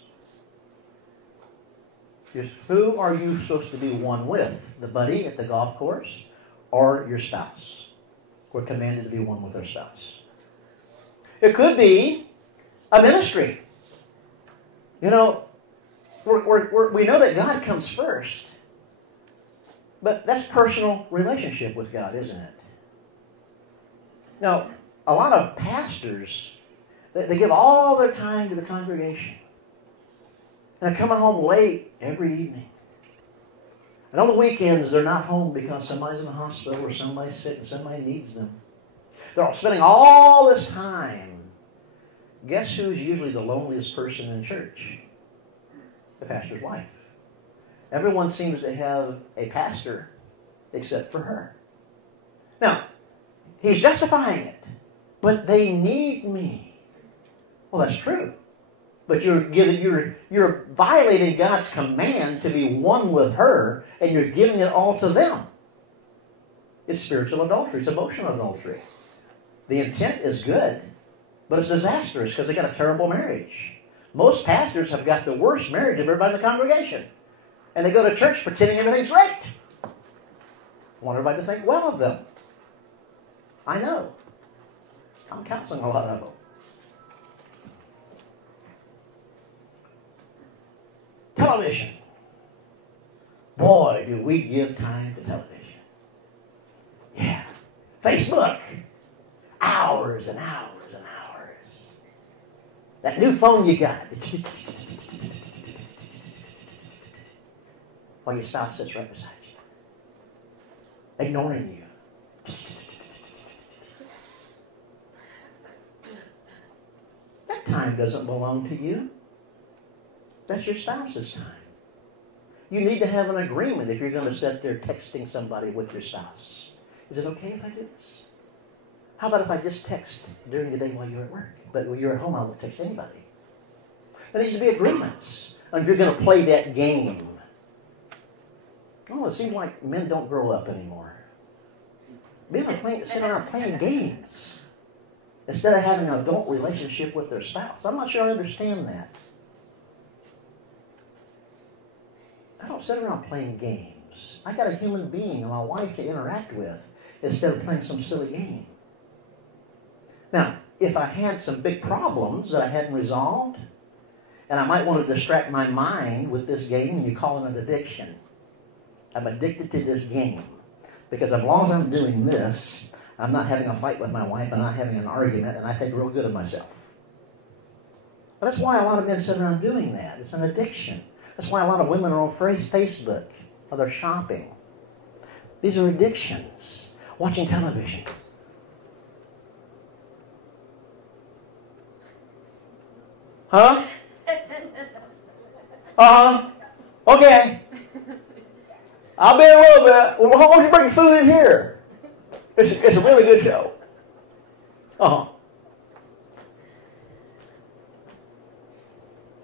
Just who are you supposed to be one with? The buddy at the golf course or your spouse? We're commanded to be one with our spouse. It could be a ministry. You know, we know that God comes first. But that's personal relationship with God, isn't it? Now, a lot of pastors, they give all their time to the congregation. And they're coming home late every evening. And on the weekends, they're not home because somebody's in the hospital or somebody's sick and somebody needs them. They're spending all this time. Guess who's usually the loneliest person in church? The pastor's wife. Everyone seems to have a pastor except for her. Now, he's justifying it. But they need me. Well, that's true. But you're violating God's command to be one with her, and you're giving it all to them. It's spiritual adultery. It's emotional adultery. The intent is good, but it's disastrous because they got a terrible marriage. Most pastors have got the worst marriage of everybody in the congregation. And they go to church pretending everything's great. Want everybody to think well of them. I know. I'm counseling a lot of them. Television. Boy, do we give time to television. Yeah. Facebook. Hours and hours and hours. That new phone you got. While your spouse sits right beside you. Ignoring you. That time doesn't belong to you. That's your spouse's time. You need to have an agreement if you're going to sit there texting somebody with your spouse. Is it okay if I do this? How about if I just text during the day while you're at work? But when you're at home, I won't text anybody. There needs to be agreements. And if you're going to play that game. Oh, it seems like men don't grow up anymore. Men are sitting around playing games instead of having an adult relationship with their spouse. I'm not sure I understand that. I don't sit around playing games. I got a human being and my wife to interact with instead of playing some silly game. Now, if I had some big problems that I hadn't resolved, and I might want to distract my mind with this game, and you call it an addiction. I'm addicted to this game. Because as long as I'm doing this, I'm not having a fight with my wife, and not having an argument, and I think real good of myself. But that's why a lot of men sit around doing that. It's an addiction. That's why a lot of women are on Facebook, or they're shopping. These are addictions. Watching television. Huh? Okay. I'll be in a little bit. Well, how long you bring food in here? It's a really good show.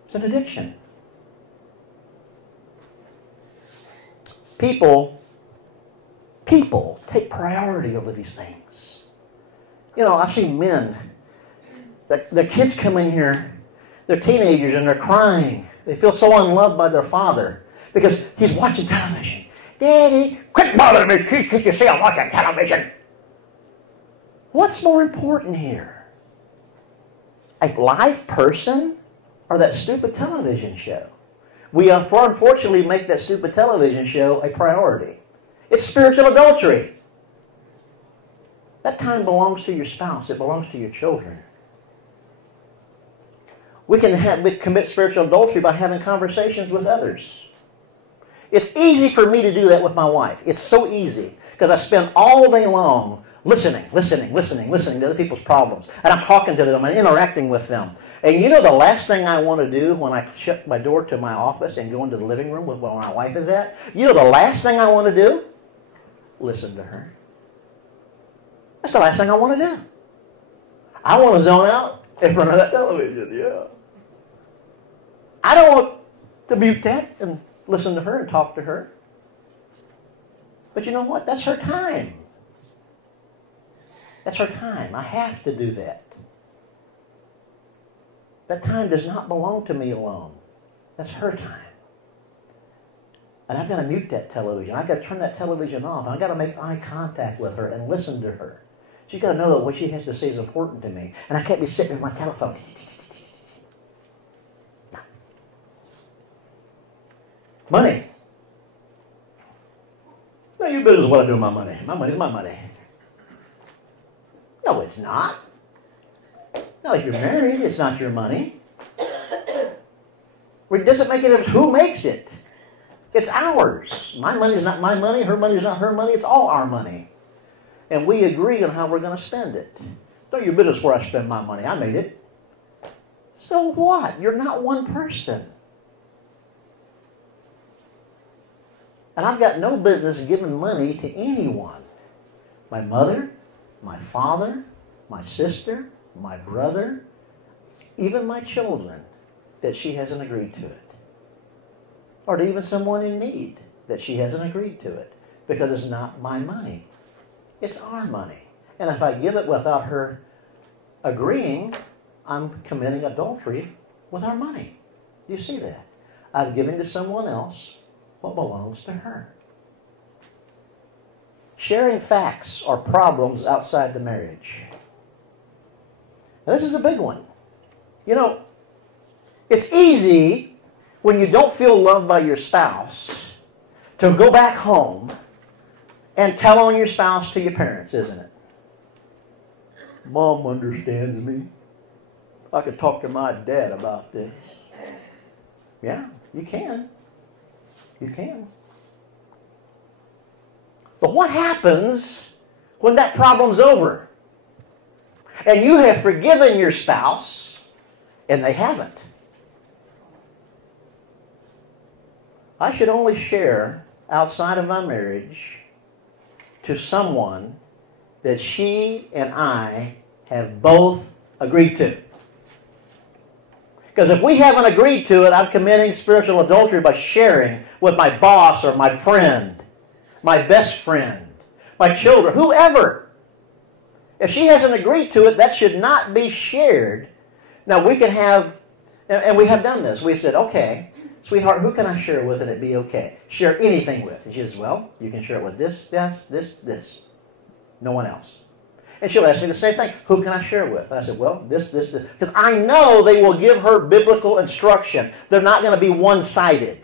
It's an addiction. People take priority over these things. You know, I've seen men, their kids come in here, they're teenagers and they're crying. They feel so unloved by their father because he's watching television. Daddy, quit bothering me. Can't you see I'm watching television? What's more important here? A live person or that stupid television show? We unfortunately make that stupid television show a priority. It's spiritual adultery. That time belongs to your spouse. It belongs to your children. We can commit spiritual adultery by having conversations with others. It's easy for me to do that with my wife. It's so easy because I spend all day long listening to other people's problems. And I'm talking to them and interacting with them. And you know the last thing I want to do when I shut my door to my office and go into the living room with where my wife is at? You know the last thing I want to do? Listen to her. That's the last thing I want to do. I want to zone out in front of that television, yeah. I don't want to mute that and listen to her and talk to her. But you know what? That's her time. That's her time. I have to do that. That time does not belong to me alone. That's her time. And I've got to mute that television. I've got to turn that television off. I've got to make eye contact with her and listen to her. She's got to know that what she has to say is important to me. And I can't be sitting with my telephone. Money. No, you business what I do with my money. My money's my money. No, it's not. No, if you're married, it's not your money. It doesn't make it who makes it. It's ours. My money's not my money. Her money's not her money. It's all our money. And we agree on how we're going to spend it. Don't your business where I spend my money. I made it. So what? You're not one person. And I've got no business giving money to anyone. My mother, my father, my sister, my brother, even my children, that she hasn't agreed to it. Or to even someone in need, that she hasn't agreed to it. Because it's not my money. It's our money. And if I give it without her agreeing, I'm committing adultery with our money. Do you see that? I'm giving to someone else what belongs to her. Sharing facts or problems outside the marriage. Now, this is a big one. You know, it's easy when you don't feel loved by your spouse to go back home and tell on your spouse to your parents, isn't it? Mom understands me. I could talk to my dad about this. Yeah, you can. You can. But what happens when that problem's over? And you have forgiven your spouse, and they haven't. I should only share outside of my marriage to someone that she and I have both agreed to. Because if we haven't agreed to it, I'm committing spiritual adultery by sharing with my boss or my friend, my best friend, my children, whoever. If she hasn't agreed to it, that should not be shared. Now we can have, and we have done this. We've said, okay, sweetheart, who can I share with and it be okay? Share anything with. And she says, well, you can share it with this. No one else. And she'll ask me the same thing. Who can I share with? And I said, well, this. Because I know they will give her biblical instruction. They're not going to be one-sided.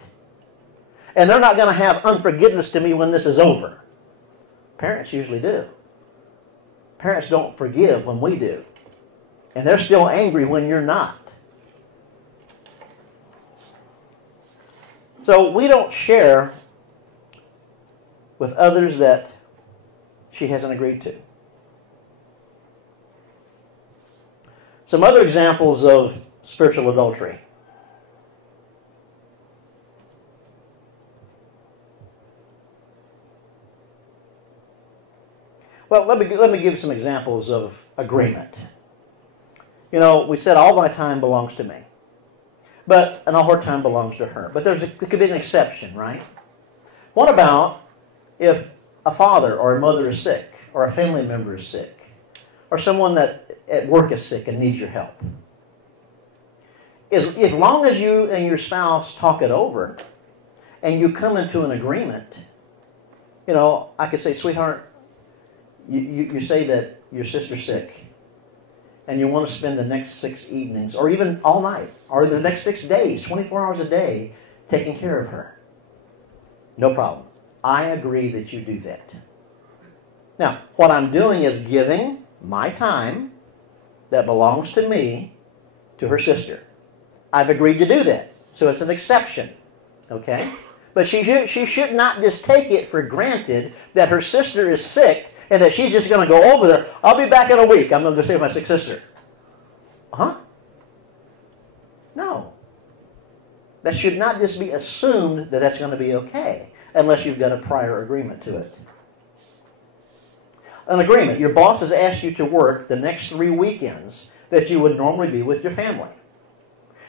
And they're not going to have unforgiveness to me when this is over. Parents usually do. Parents don't forgive when we do. And they're still angry when you're not. So we don't share with others that she hasn't agreed to. Some other examples of spiritual adultery. Well, let me give some examples of agreement. You know, we said all my time belongs to me. And all her time belongs to her. But there could be an exception, right? What about if a father or a mother is sick, or a family member is sick, or someone that at work is sick and needs your help? As long as you and your spouse talk it over, and you come into an agreement, you know, I could say, sweetheart, you say that your sister's sick, and you want to spend the next 6 evenings, or even all night, or the next 6 days, 24 hours a day, taking care of her. No problem. I agree that you do that. Now, what I'm doing is giving my time that belongs to me to her sister. I've agreed to do that. So it's an exception. Okay? But she should not just take it for granted that her sister is sick And that she's just going to go over there. I'll be back in a week. I'm going to go see my sick sister. Huh? No. That should not just be assumed that that's going to be okay, unless you've got a prior agreement to it. An agreement. Your boss has asked you to work the next 3 weekends that you would normally be with your family.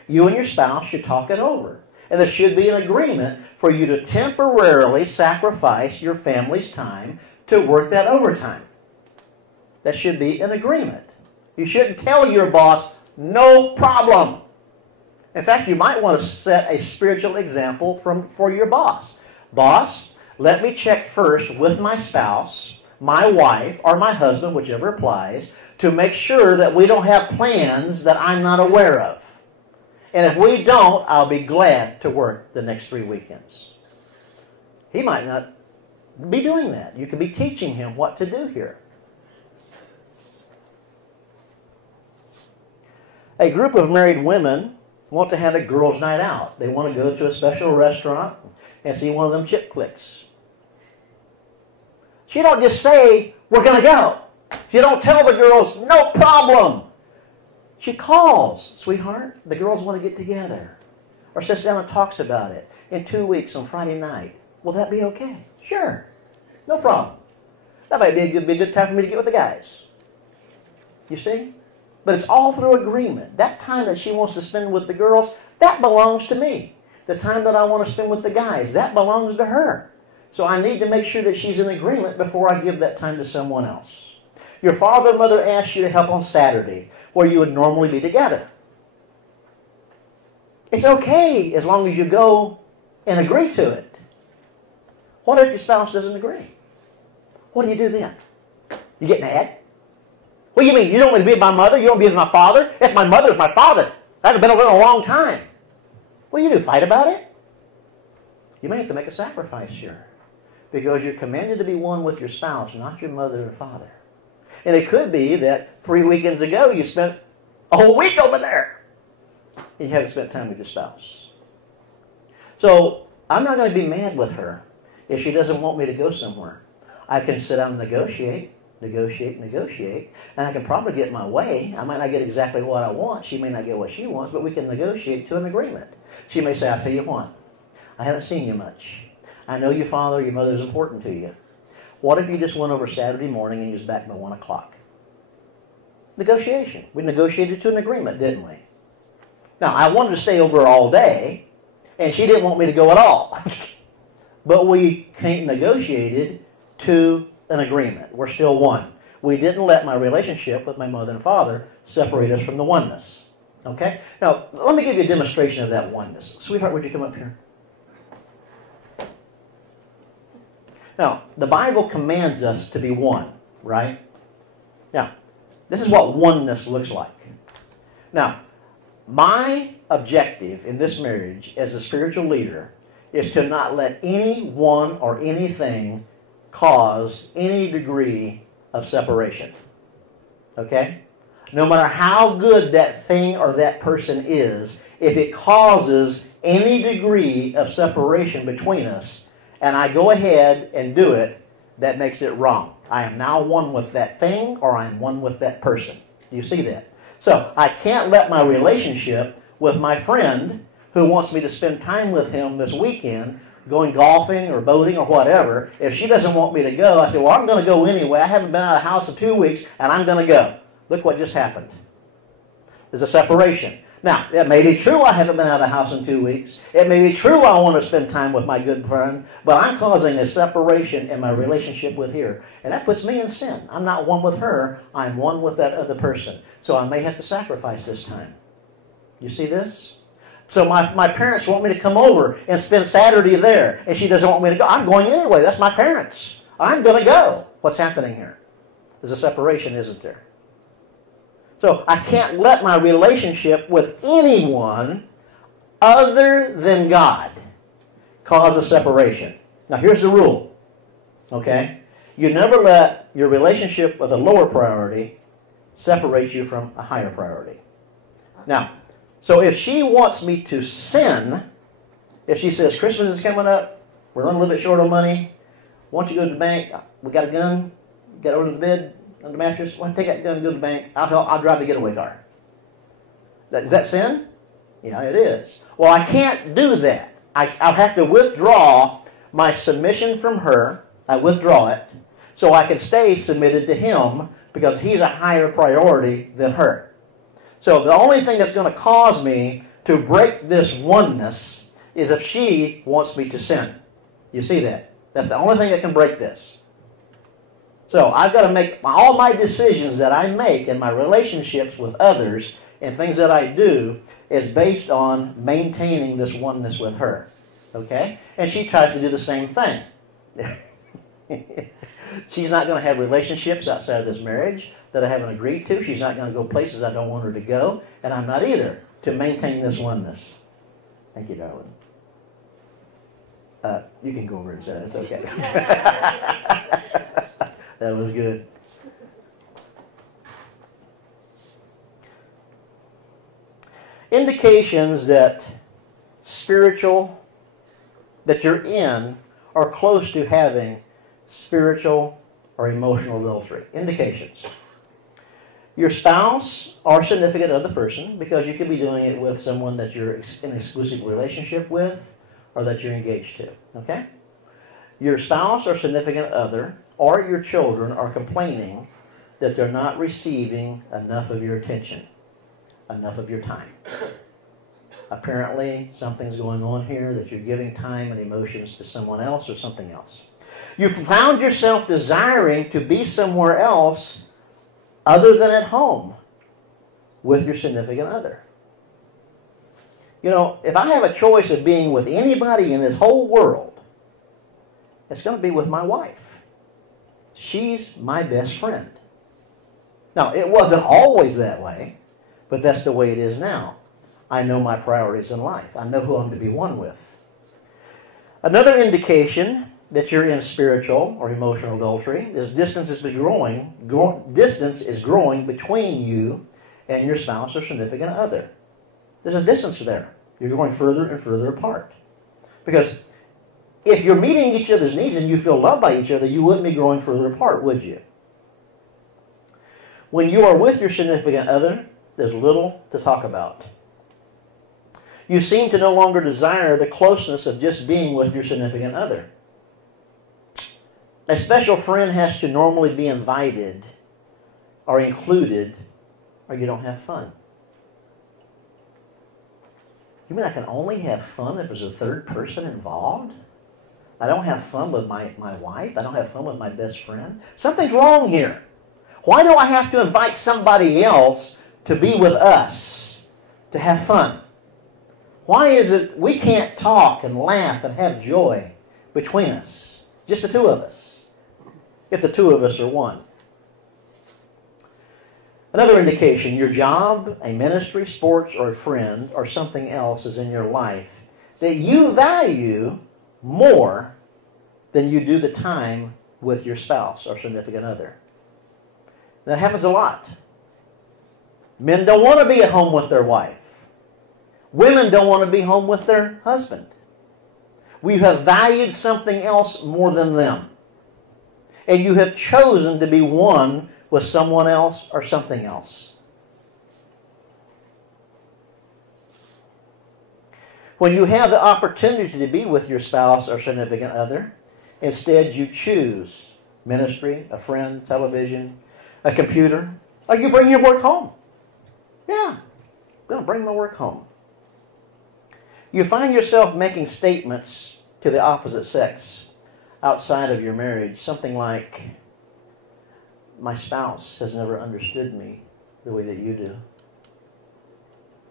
You and your spouse should talk it over. And there should be an agreement for you to temporarily sacrifice your family's time to work that overtime. That should be an agreement. You shouldn't tell your boss, no problem. In fact, you might want to set a spiritual example for your boss. Boss, let me check first with my spouse, my wife, or my husband, whichever applies, to make sure that we don't have plans that I'm not aware of. And if we don't, I'll be glad to work the next 3 weekends. He might not be doing that. You could be teaching him what to do here. A group of married women want to have a girls' night out. They want to go to a special restaurant and see one of them chick flicks. She don't just say, we're going to go. She don't tell the girls, no problem. She calls, sweetheart, the girls want to get together. Or sits down and talks about it. In 2 weeks on Friday night. Will that be okay? Sure. No problem. That might be a good time for me to get with the guys. You see? But it's all through agreement. That time that she wants to spend with the girls, that belongs to me. The time that I want to spend with the guys, that belongs to her. So I need to make sure that she's in agreement before I give that time to someone else. Your father and mother asked you to help on Saturday, where you would normally be together. It's okay as long as you go and agree to it. What if your spouse doesn't agree? What do you do then? You get mad? What do you mean? You don't want to be with my mother? You don't want to be with my father? That's my mother, it's my father. I haven't been over in a long time. What do you do? Fight about it? You may have to make a sacrifice here. Because you're commanded to be one with your spouse, not your mother and father. And it could be that 3 weekends ago you spent a whole week over there. And you haven't spent time with your spouse. So I'm not going to be mad with her if she doesn't want me to go somewhere. I can sit down and negotiate, and I can probably get my way. I might not get exactly what I want. She may not get what she wants, but we can negotiate to an agreement. She may say, I'll tell you what, I haven't seen you much. I know your father, your mother is important to you. What if you just went over Saturday morning and you was back by 1 o'clock? Negotiation. We negotiated to an agreement, didn't we? Now, I wanted to stay over all day, and she didn't want me to go at all. But we negotiated to an agreement. We're still one. We didn't let my relationship with my mother and father separate us from the oneness. Okay? Now, let me give you a demonstration of that oneness. Sweetheart, would you come up here? Now, the Bible commands us to be one, right? Now, this is what oneness looks like. Now, my objective in this marriage as a spiritual leader is to not let anyone or anything cause any degree of separation. Okay? No matter how good that thing or that person is, if it causes any degree of separation between us, and I go ahead and do it, that makes it wrong. I am now one with that thing, or I am one with that person. Do you see that? So I can't let my relationship with my friend who wants me to spend time with him this weekend, going golfing or boating or whatever, if she doesn't want me to go, I say, well, I'm going to go anyway. I haven't been out of the house in 2 weeks, and I'm going to go. Look what just happened. There's a separation. Now, it may be true I haven't been out of the house in 2 weeks. It may be true I want to spend time with my good friend, but I'm causing a separation in my relationship with her. And that puts me in sin. I'm not one with her. I'm one with that other person. So I may have to sacrifice this time. You see this? So my parents want me to come over and spend Saturday there, and she doesn't want me to go. I'm going anyway. That's my parents. I'm going to go. What's happening here? There's a separation, isn't there? So I can't let my relationship with anyone other than God cause a separation. Now here's the rule. Okay? You never let your relationship with a lower priority separate you from a higher priority. Now, so if she wants me to sin, if she says, Christmas is coming up, we're running a little bit short on money, why don't you go to the bank, we got a gun, get over to the bed, on the mattress, well, take that gun and go to the bank. I'll drive the getaway car. Is that sin? Yeah, it is. Well, I can't do that. I'll have to withdraw my submission from her. I withdraw it so I can stay submitted to him because he's a higher priority than her. So the only thing that's going to cause me to break this oneness is if she wants me to sin. You see that? That's the only thing that can break this. So I've got to make all my decisions that I make in my relationships with others and things that I do is based on maintaining this oneness with her. Okay? And she tries to do the same thing. She's not going to have relationships outside of this marriage that I haven't agreed to. She's not going to go places I don't want her to go. And I'm not either, to maintain this oneness. Thank you, darling. You can go over and say that. It's okay. That was good. Indications that you're in or close to having spiritual or emotional adultery. Indications. Your spouse or significant other person, because you could be doing it with someone that you're in an exclusive relationship with or that you're engaged to. Okay? Your spouse or significant other or your children are complaining that they're not receiving enough of your attention, enough of your time. Apparently, something's going on here that you're giving time and emotions to someone else or something else. You've found yourself desiring to be somewhere else other than at home with your significant other. You know, if I have a choice of being with anybody in this whole world, it's going to be with my wife. She's my best friend. Now, it wasn't always that way, but that's the way it is now. I know my priorities in life. I know who I'm to be one with. Another indication that you're in spiritual or emotional adultery is distance is growing. Distance is growing between you and your spouse or significant other. There's a distance there. You're going further and further apart. Because if you're meeting each other's needs and you feel loved by each other, you wouldn't be growing further apart, would you? When you are with your significant other, there's little to talk about. You seem to no longer desire the closeness of just being with your significant other. A special friend has to normally be invited or included, or you don't have fun. You mean I can only have fun if there's a third person involved? I don't have fun with my wife? I don't have fun with my best friend? Something's wrong here. Why do I have to invite somebody else to be with us, to have fun? Why is it we can't talk and laugh and have joy between us? Just the two of us. If the two of us are one. Another indication, your job, a ministry, sports, or a friend, or something else is in your life that you value more than you do the time with your spouse or significant other. That happens a lot. Men don't want to be at home with their wife. Women don't want to be home with their husband. We have valued something else more than them. And you have chosen to be one with someone else or something else. When you have the opportunity to be with your spouse or significant other, instead you choose ministry, a friend, television, a computer, or you bring your work home. Yeah, I'm going to bring my work home. You find yourself making statements to the opposite sex outside of your marriage, something like, my spouse has never understood me the way that you do.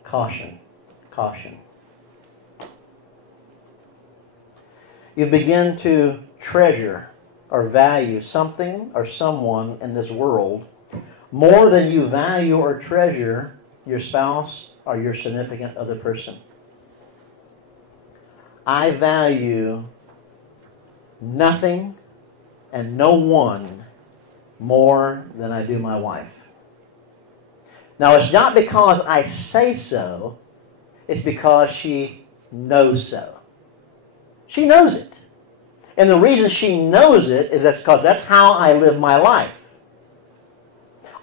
Caution, caution. You begin to treasure or value something or someone in this world more than you value or treasure your spouse or your significant other person. I value nothing and no one more than I do my wife. Now, it's not because I say so, it's because she knows so. She knows it. And the reason she knows it is because that's how I live my life.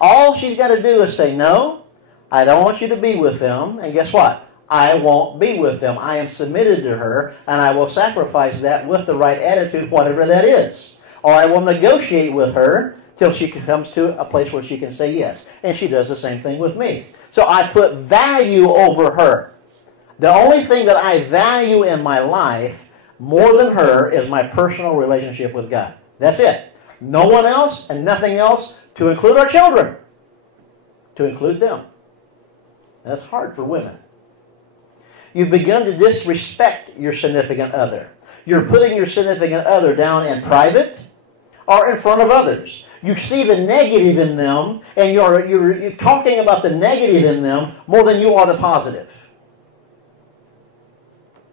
All she's got to do is say, no, I don't want you to be with them. And guess what? I won't be with them. I am submitted to her, and I will sacrifice that with the right attitude, whatever that is. Or I will negotiate with her till she comes to a place where she can say yes. And she does the same thing with me. So I put value over her. The only thing that I value in my life more than her is my personal relationship with God. That's it. No one else and nothing else, to include our children. To include them. That's hard for women. You've begun to disrespect your significant other. You're putting your significant other down in private or in front of others. You see the negative in them, and you're talking about the negative in them more than you are the positive.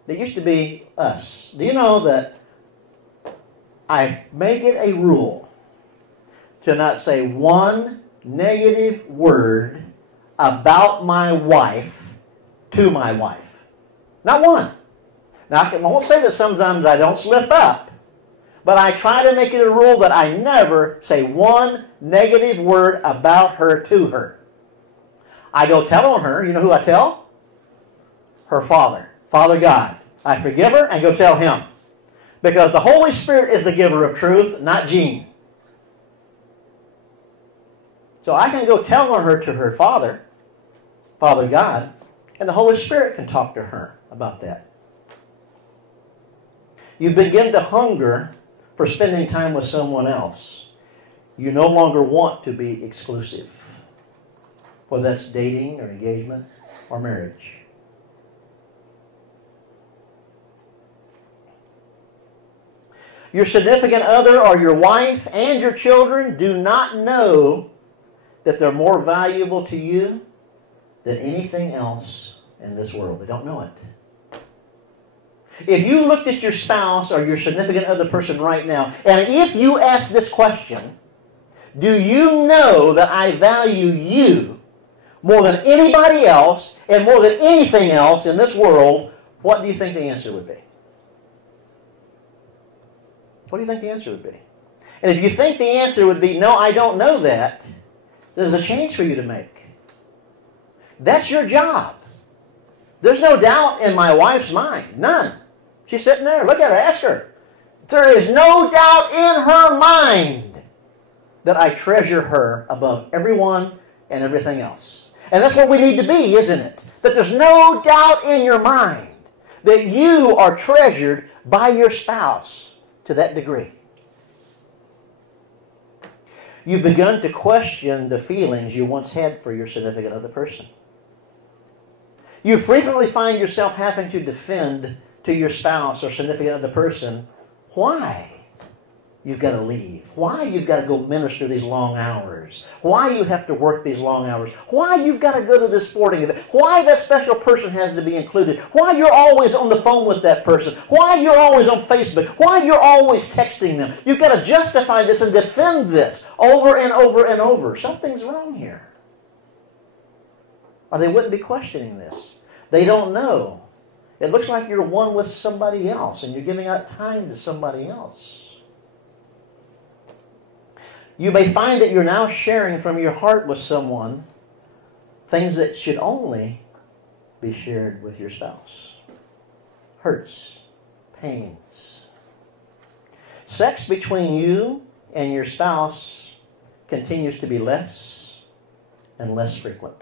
It used to be us. Do you know that I make it a rule to not say one negative word about my wife to my wife? Not one. Now, I won't say that sometimes I don't slip up, but I try to make it a rule that I never say one negative word about her to her. I go tell on her. You know who I tell? Her Father. Father God. I forgive her and go tell Him. Because the Holy Spirit is the giver of truth, not Gene. So I can go tell on her to her Father, Father God, and the Holy Spirit can talk to her about that. You begin to hunger for spending time with someone else. You no longer want to be exclusive, whether that's dating or engagement or marriage. Your significant other or your wife and your children do not know that they're more valuable to you than anything else in this world. They don't know it. If you looked at your spouse or your significant other person right now, and if you ask this question, do you know that I value you more than anybody else and more than anything else in this world, what do you think the answer would be? What do you think the answer would be? And if you think the answer would be, no, I don't know that, there's a change for you to make. That's your job. There's no doubt in my wife's mind. None. She's sitting there. Look at her. Ask her. There is no doubt in her mind that I treasure her above everyone and everything else. And that's what we need to be, isn't it? That there's no doubt in your mind that you are treasured by your spouse to that degree. You've begun to question the feelings you once had for your significant other person. You frequently find yourself having to defend to your spouse or significant other person why you've got to leave, why you've got to go minister these long hours, why you have to work these long hours, why you've got to go to this sporting event, why that special person has to be included, why you're always on the phone with that person, why you're always on Facebook, why you're always texting them. You've got to justify this and defend this over and over and over. Something's wrong here. Or they wouldn't be questioning this. They don't know. It looks like you're one with somebody else and you're giving out time to somebody else. You may find that you're now sharing from your heart with someone things that should only be shared with your spouse. Hurts, pains. Sex between you and your spouse continues to be less and less frequent.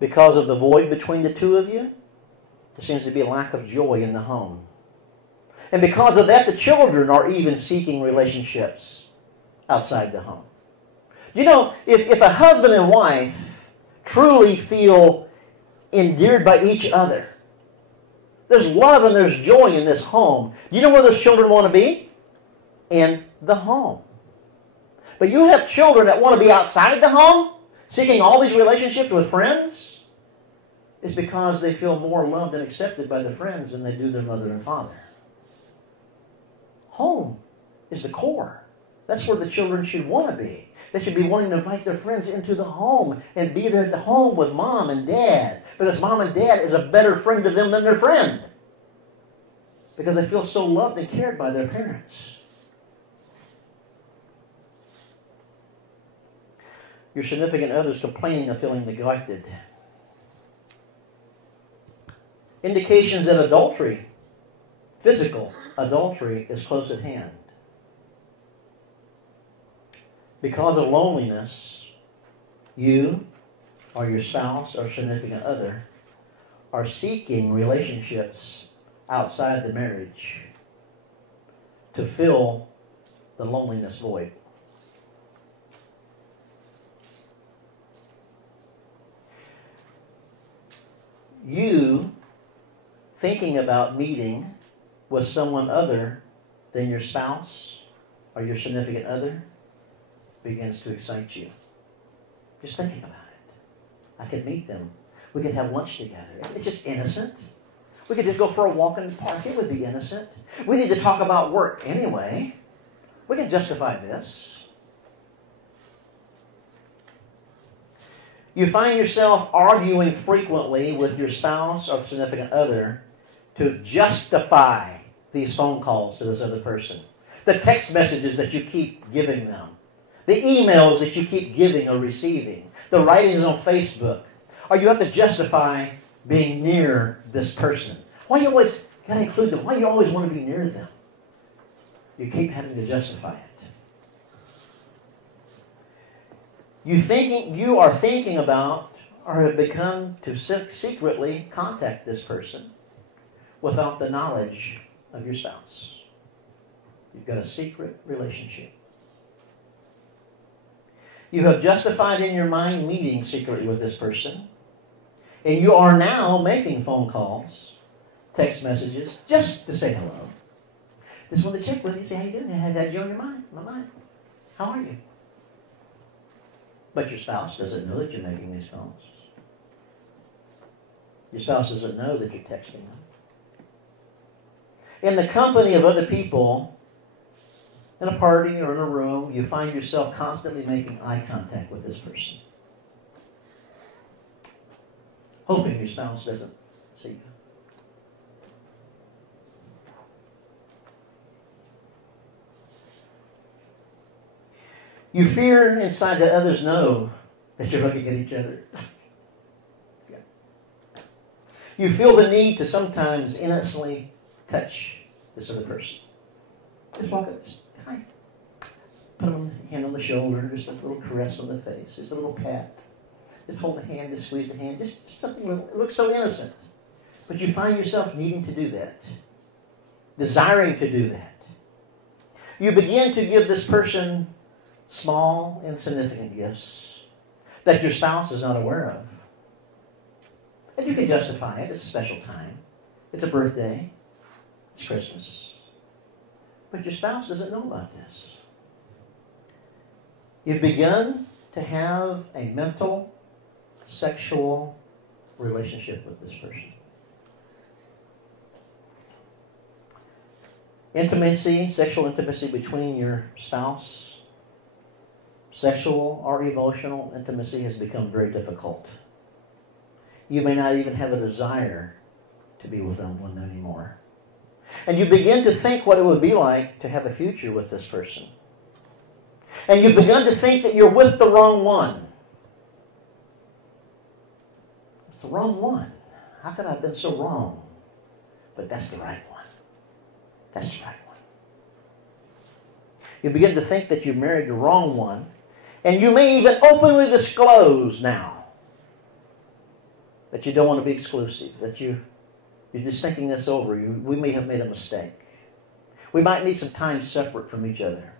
Because of the void between the two of you, there seems to be a lack of joy in the home. And because of that, the children are even seeking relationships outside the home. You know, if a husband and wife truly feel endeared by each other, there's love and there's joy in this home. Do you know where those children want to be? In the home. But you have children that want to be outside the home, seeking all these relationships with friends. It's because they feel more loved and accepted by their friends than they do their mother and father. Home is the core. That's where the children should want to be. They should be wanting to invite their friends into the home and be there at the home with mom and dad. Because mom and dad is a better friend to them than their friend. because they feel so loved and cared by their parents. Your significant other is complaining of feeling neglected. Indications that adultery, physical adultery, is close at hand. Because of loneliness, you or your spouse or significant other are seeking relationships outside the marriage to fill the loneliness void. You thinking about meeting with someone other than your spouse or your significant other begins to excite you. Just thinking about it. I could meet them. We could have lunch together. It's just innocent. We could just go for a walk in the park. It would be innocent. We need to talk about work anyway. We can justify this. You find yourself arguing frequently with your spouse or significant other to justify these phone calls to this other person. The text messages that you keep giving them. The emails that you keep giving or receiving. The writings on Facebook. Or you have to justify being near this person. Why do you always got to include them? Why do you always want to be near them? You keep having to justify it. You are thinking about or have begun to secretly contact this person without the knowledge of your spouse. You've got a secret relationship. You have justified in your mind meeting secretly with this person, and you are now making phone calls, text messages, just to say hello. Just want to check with you, say how you doing. I had that you on your mind, my mind. How are you? But your spouse doesn't know that you're making these calls. Your spouse doesn't know that you're texting them. In the company of other people, in a party or in a room, you find yourself constantly making eye contact with this person, hoping your spouse doesn't see you. You fear inside that others know that you're looking at each other. Yeah. You feel the need to sometimes innocently touch this other person. Just walk up, hi. Put a hand on the shoulder, just a little caress on the face, just a little pat. Just hold the hand, just squeeze the hand, just something that looks so innocent. But you find yourself needing to do that, desiring to do that. You begin to give this person small, insignificant gifts that your spouse is not aware of. And you can justify it. It's a special time. It's a birthday. It's Christmas. But your spouse doesn't know about this. You've begun to have a mental, sexual relationship with this person. Intimacy, sexual intimacy between your spouse, sexual or emotional intimacy has become very difficult. You may not even have a desire to be with them anymore. And you begin to think what it would be like to have a future with this person. And you've begun to think that you're with the wrong one. It's the wrong one. How could I have been so wrong? But that's the right one. That's the right one. You begin to think that you married the wrong one. And you may even openly disclose now that you don't want to be exclusive, that you're just thinking this over. We may have made a mistake. We might need some time separate from each other.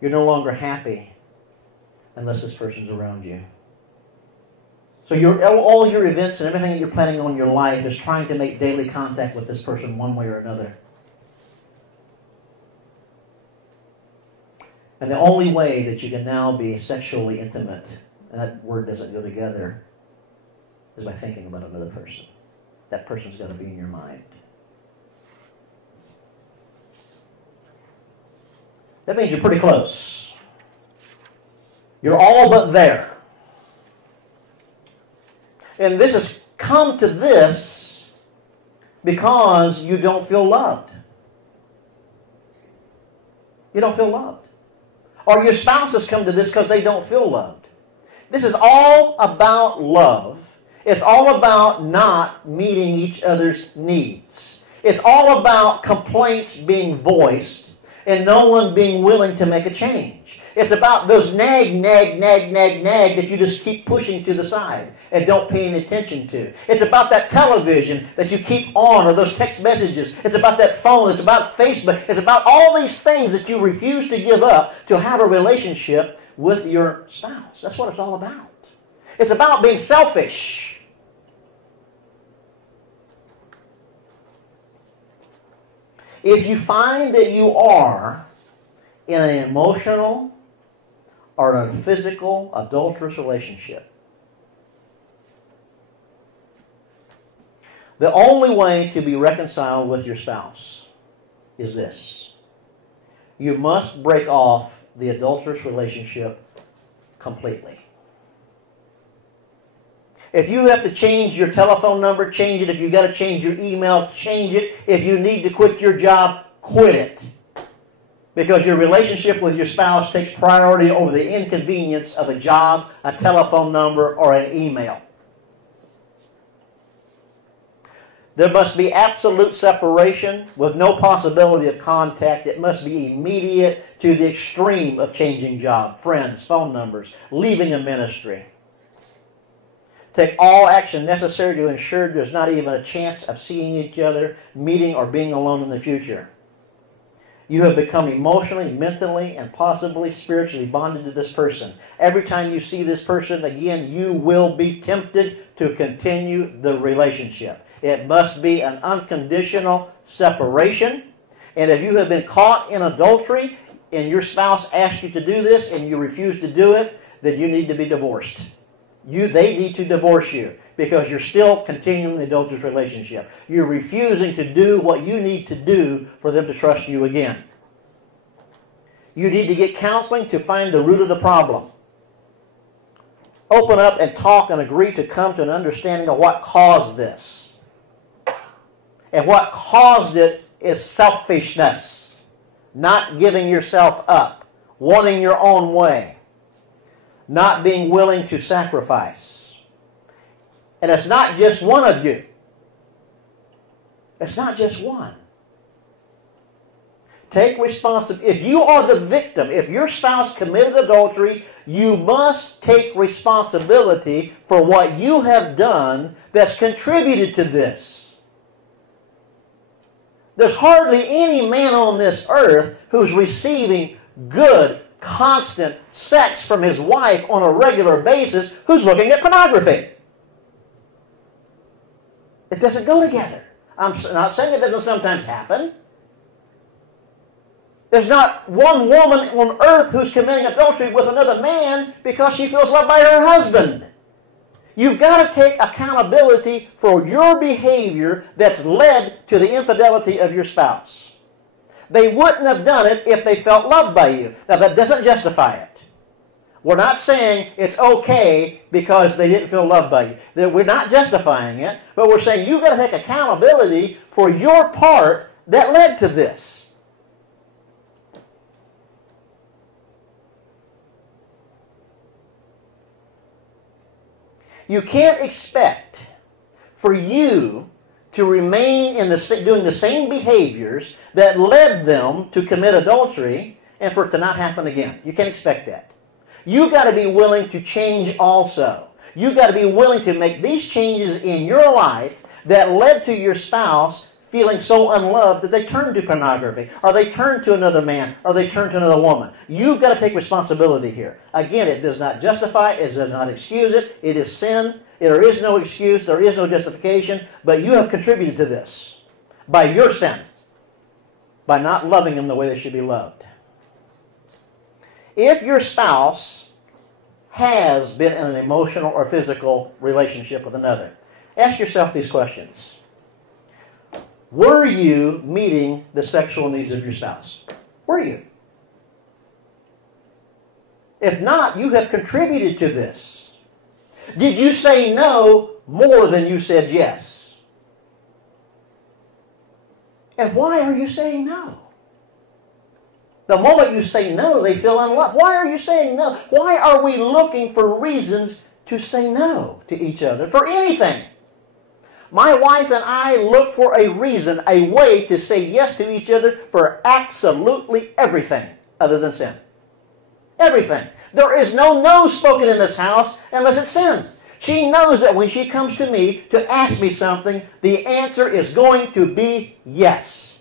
You're no longer happy unless this person's around you. So all your events and everything that you're planning on in your life is trying to make daily contact with this person one way or another. And the only way that you can now be sexually intimate, and that word doesn't go together, is by thinking about another person. That person's got to be in your mind. That means you're pretty close. You're all but there. And this has come to this because you don't feel loved. You don't feel loved. Or your spouse has come to this because they don't feel loved. This is all about love. It's all about not meeting each other's needs. It's all about complaints being voiced and no one being willing to make a change. It's about those nag that you just keep pushing to the side and don't pay any attention to. It's about that television that you keep on, or those text messages. It's about that phone. It's about Facebook. It's about all these things that you refuse to give up to have a relationship with your spouse. That's what it's all about. It's about being selfish. If you find that you are in an emotional or a physical adulterous relationship, the only way to be reconciled with your spouse is this. You must break off the adulterous relationship completely. If you have to change your telephone number, change it. If you've got to change your email, change it. If you need to quit your job, quit it. Because your relationship with your spouse takes priority over the inconvenience of a job, a telephone number, or an email. There must be absolute separation with no possibility of contact. It must be immediate to the extreme of changing job, friends, phone numbers, leaving a ministry. Take all action necessary to ensure there's not even a chance of seeing each other, meeting, or being alone in the future. You have become emotionally, mentally, and possibly spiritually bonded to this person. Every time you see this person again, you will be tempted to continue the relationship. It must be an unconditional separation. And if you have been caught in adultery and your spouse asks you to do this and you refuse to do it, then you need to be divorced. They need to divorce you because you're still continuing the adulterous relationship. You're refusing to do what you need to do for them to trust you again. You need to get counseling to find the root of the problem. Open up and talk and agree to come to an understanding of what caused this. And what caused it is selfishness. Not giving yourself up. Wanting your own way. Not being willing to sacrifice. And it's not just one of you. It's not just one. Take responsibility. If you are the victim, if your spouse committed adultery, you must take responsibility for what you have done that's contributed to this. There's hardly any man on this earth who's receiving good, constant sex from his wife on a regular basis who's looking at pornography. It doesn't go together. I'm not saying it doesn't sometimes happen. There's not one woman on earth who's committing adultery with another man because she feels loved by her husband. You've got to take accountability for your behavior that's led to the infidelity of your spouse. They wouldn't have done it if they felt loved by you. Now, that doesn't justify it. We're not saying it's okay because they didn't feel loved by you. We're not justifying it, but we're saying you've got to take accountability for your part that led to this. You can't expect for you to remain in doing the same behaviors that led them to commit adultery and for it to not happen again. You can't expect that. You've got to be willing to change also. You've got to be willing to make these changes in your life that led to your spouse feeling so unloved that they turn to pornography, or they turn to another man, or they turn to another woman. You've got to take responsibility here. Again, it does not justify it, it does not excuse it. It is sin. There is no excuse, there is no justification, but you have contributed to this by your sin, by not loving them the way they should be loved. If your spouse has been in an emotional or physical relationship with another, ask yourself these questions. Were you meeting the sexual needs of your spouse? Were you? If not, you have contributed to this. Did you say no more than you said yes. And why are you saying no? The moment you say no, they feel unloved. Why are you saying no? Why are we looking for reasons to say no to each other for anything? My wife and I look for a reason, a way to say yes to each other for absolutely everything other than sin. Everything. There is no spoken in this house unless it's sin. She knows that when she comes to me to ask me something, the answer is going to be yes.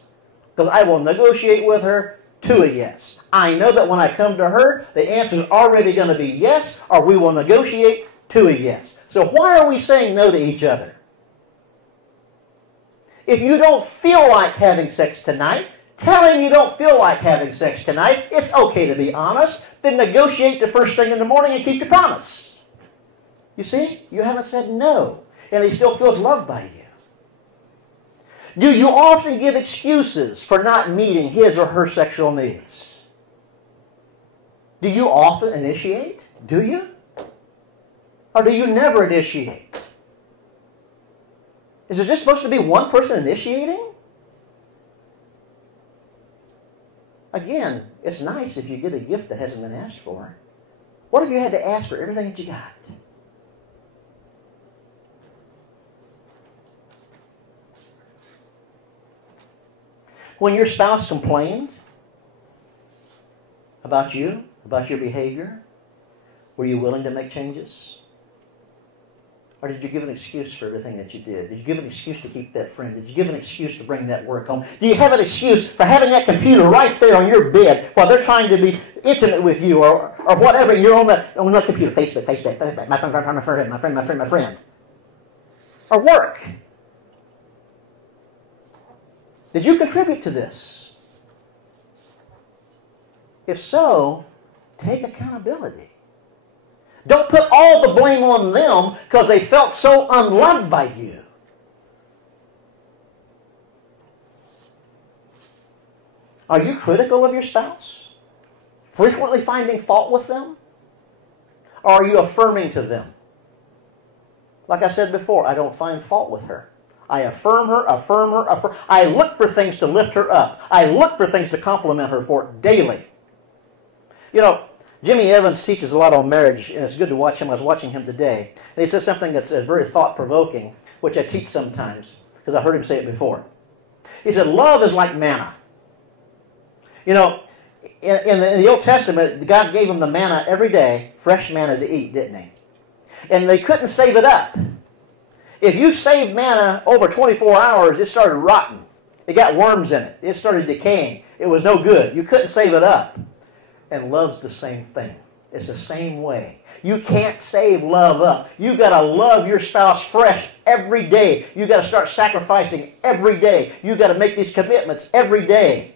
Because I will negotiate with her to a yes. I know that when I come to her, the answer is already going to be yes, or we will negotiate to a yes. So why are we saying no to each other? If you don't feel like having sex tonight, tell him you don't feel like having sex tonight. It's okay to be honest. Then negotiate the first thing in the morning and keep your promise. You see? You haven't said no, and he still feels loved by you. Do you often give excuses for not meeting his or her sexual needs? Do you often initiate? Do you? Or do you never initiate? Is it just supposed to be one person initiating? Again, it's nice if you get a gift that hasn't been asked for. What if you had to ask for everything that you got? When your spouse complained about you, about your behavior, were you willing to make changes? Or did you give an excuse for everything that you did? Did you give an excuse to keep that friend? Did you give an excuse to bring that work home? Do you have an excuse for having that computer right there on your bed while they're trying to be intimate with you or whatever? You're on the computer, Facebook, my friend. Or work. Did you contribute to this? If so, take accountability. Don't put all the blame on them because they felt so unloved by you. Are you critical of your spouse? Frequently finding fault with them? Or are you affirming to them? Like I said before, I don't find fault with her. I affirm her, affirm her, affirm. I look for things to lift her up. I look for things to compliment her for daily. You know, Jimmy Evans teaches a lot on marriage, and it's good to watch him. I was watching him today. And he says something that's very thought-provoking, which I teach sometimes, because I heard him say it before. He said, love is like manna. You know, in the Old Testament, God gave them the manna every day, fresh manna to eat, didn't he? And they couldn't save it up. If you saved manna over 24 hours, it started rotting. It got worms in it. It started decaying. It was no good. You couldn't save it up. And love's the same thing. It's the same way. You can't save love up. You've got to love your spouse fresh every day. You've got to start sacrificing every day. You've got to make these commitments every day.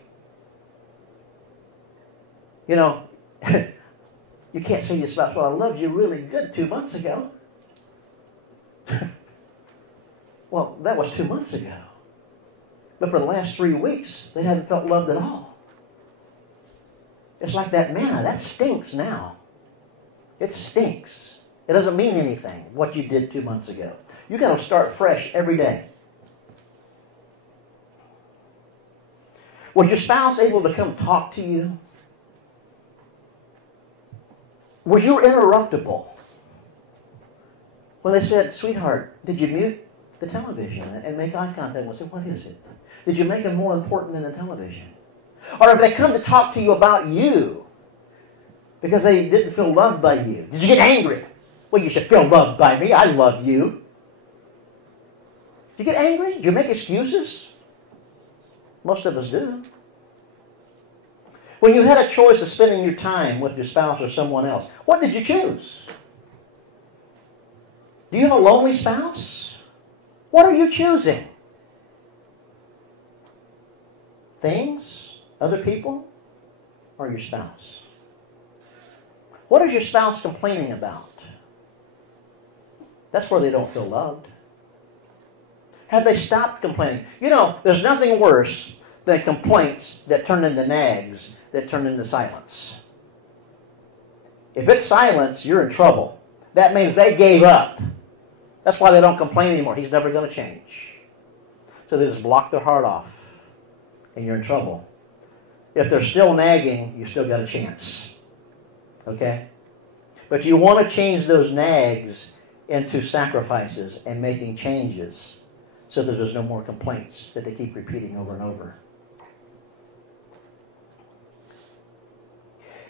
You know, you can't say to your spouse, well, I loved you really good 2 months ago. Well, that was 2 months ago. But for the last 3 weeks, they hadn't felt loved at all. It's like that manna. That stinks now. It stinks. It doesn't mean anything, what you did 2 months ago. You've got to start fresh every day. Was your spouse able to come talk to you? Was you interruptible? When they said, sweetheart, did you mute the television and make eye contact and say, what is it? Did you make it more important than the television? Or if they come to talk to you about you because they didn't feel loved by you, did you get angry? Well, you should feel loved by me. I love you. Did you get angry? Did you make excuses? Most of us do. When you had a choice of spending your time with your spouse or someone else, what did you choose? Do you have a lonely spouse? What are you choosing? Things? Other people? Or your spouse? What is your spouse complaining about? That's where they don't feel loved. Have they stopped complaining? You know, there's nothing worse than complaints that turn into nags, that turn into silence. If it's silence, you're in trouble. That means they gave up. That's why they don't complain anymore. He's never going to change. So they just block their heart off, and you're in trouble. If they're still nagging, you still got a chance. Okay? But you want to change those nags into sacrifices and making changes so that there's no more complaints that they keep repeating over and over.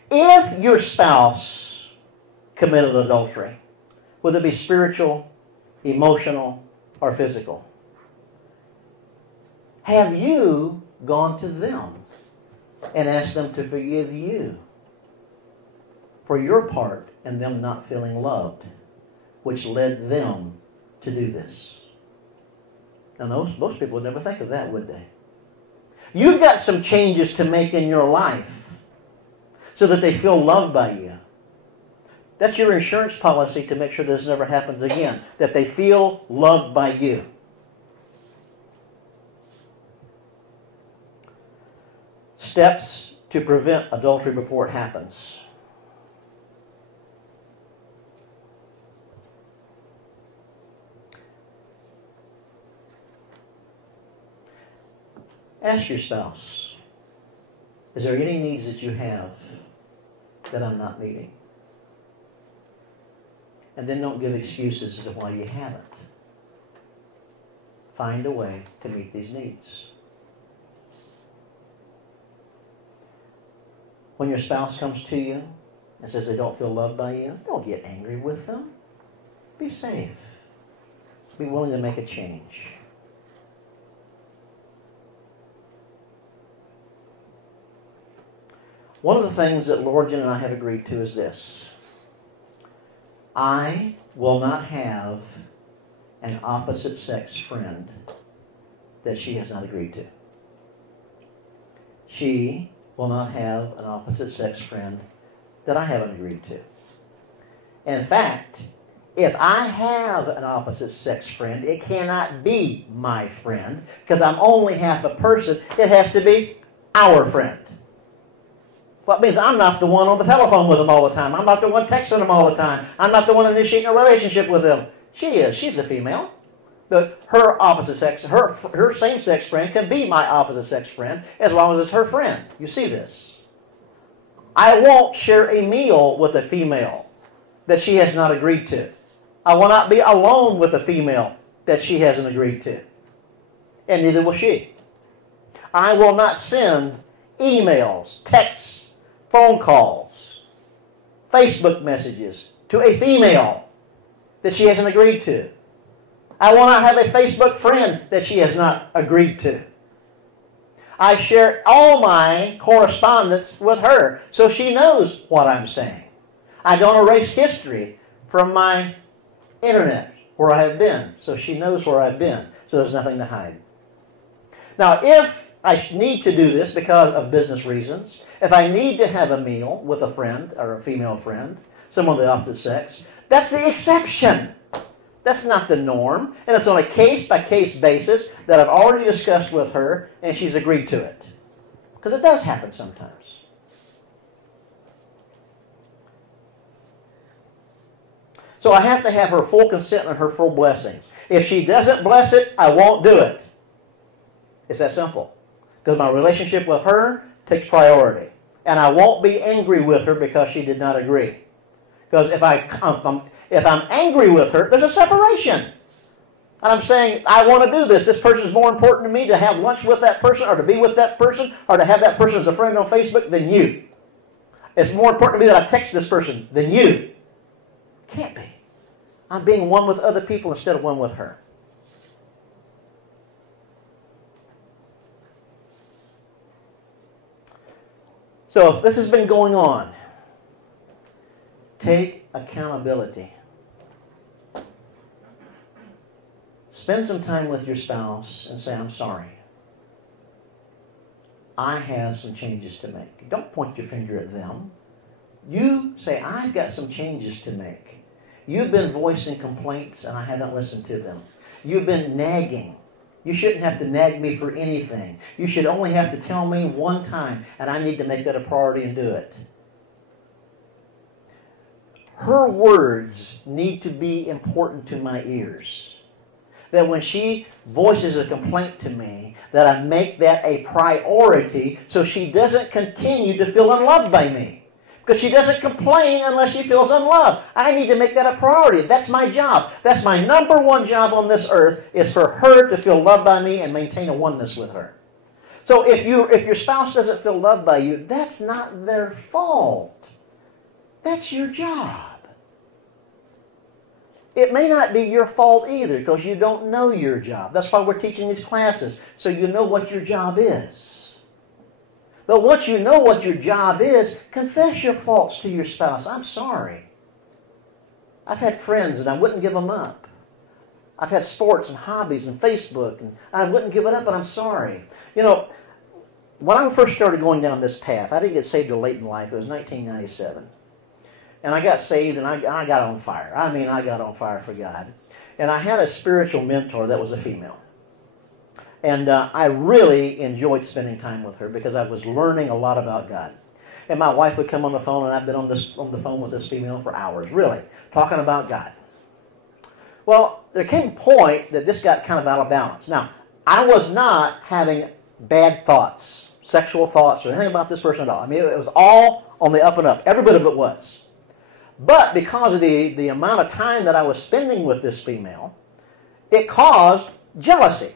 If your spouse committed adultery, whether it be spiritual, emotional, or physical, have you gone to them and asked them to forgive you for your part in them not feeling loved, which led them to do this? Now, most people would never think of that, would they? You've got some changes to make in your life so that they feel loved by you. That's your insurance policy to make sure this never happens again, that they feel loved by you. Steps to prevent adultery before it happens. Ask your spouse, is there any needs that you have that I'm not meeting? And then don't give excuses as to why you haven't. Find a way to meet these needs. When your spouse comes to you and says they don't feel loved by you, don't get angry with them. Be safe. Be willing to make a change. One of the things that Lord and I have agreed to is this. I will not have an opposite sex friend that she has not agreed to. She will not have an opposite sex friend that I haven't agreed to. In fact, if I have an opposite sex friend, it cannot be my friend because I'm only half a person. It has to be our friend. Well, it means I'm not the one on the telephone with them all the time. I'm not the one texting them all the time. I'm not the one initiating a relationship with them. She is. She's a female. But her opposite sex, her same-sex friend can be my opposite sex friend as long as it's her friend. You see this? I won't share a meal with a female that she has not agreed to. I will not be alone with a female that she hasn't agreed to. And neither will she. I will not send emails, texts, phone calls, Facebook messages to a female that she hasn't agreed to. I will not have a Facebook friend that she has not agreed to. I share all my correspondence with her so she knows what I'm saying. I don't erase history from my internet where I have been so she knows where I've been, so there's nothing to hide. Now, if I need to do this because of business reasons, if I need to have a meal with a friend or a female friend, someone of the opposite sex, that's the exception. That's not the norm. And it's on a case-by-case basis that I've already discussed with her and she's agreed to it. Because it does happen sometimes. So I have to have her full consent and her full blessings. If she doesn't bless it, I won't do it. It's that simple. Because my relationship with her takes priority. And I won't be angry with her because she did not agree. Because if I'm angry with her, there's a separation. And I'm saying, I want to do this. This person is more important to me to have lunch with that person or to be with that person or to have that person as a friend on Facebook than you. It's more important to me that I text this person than you. Can't be. I'm being one with other people instead of one with her. So if this has been going on, take accountability. Spend some time with your spouse and say, I'm sorry. I have some changes to make. Don't point your finger at them. You say, I've got some changes to make. You've been voicing complaints and I haven't listened to them. You've been nagging. You shouldn't have to nag me for anything. You should only have to tell me one time, and I need to make that a priority and do it. her words need to be important to my ears. That when she voices a complaint to me, that I make that a priority so she doesn't continue to feel unloved by me. Because she doesn't complain unless she feels unloved. I need to make that a priority. That's my job. That's my number one job on this earth, is for her to feel loved by me and maintain a oneness with her. So if your spouse doesn't feel loved by you, that's not their fault. That's your job. It may not be your fault either, because you don't know your job. That's why we're teaching these classes, so you know what your job is. But once you know what your job is, confess your faults to your spouse. I'm sorry. I've had friends and I wouldn't give them up. I've had sports and hobbies and Facebook, and I wouldn't give it up, but I'm sorry. You know, when I first started going down this path, I didn't get saved till late in life. It was 1997. And I got saved and I got on fire. I mean, I got on fire for God. And I had a spiritual mentor that was a female. And I really enjoyed spending time with her because I was learning a lot about God. And my wife would come on the phone, and I've been on the phone with this female for hours, really, talking about God. Well, there came a point that this got kind of out of balance. Now, I was not having bad thoughts, sexual thoughts, or anything about this person at all. I mean, it was all on the up and up. Every bit of it was. But because of the amount of time that I was spending with this female, it caused jealousy.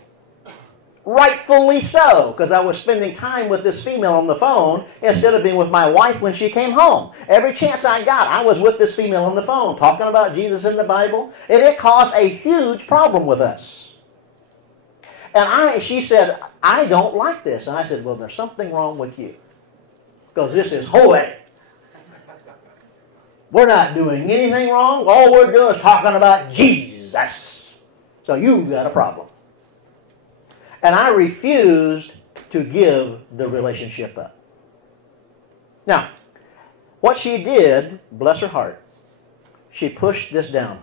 Rightfully so, because I was spending time with this female on the phone instead of being with my wife when she came home. Every chance I got, I was with this female on the phone talking about Jesus in the Bible, and it caused a huge problem with us. And she said, I don't like this. And I said, well, there's something wrong with you, because this is holy. We're not doing anything wrong. All we're doing is talking about Jesus. So you've got a problem. And I refused to give the relationship up. Now, what she did, bless her heart, she pushed this down.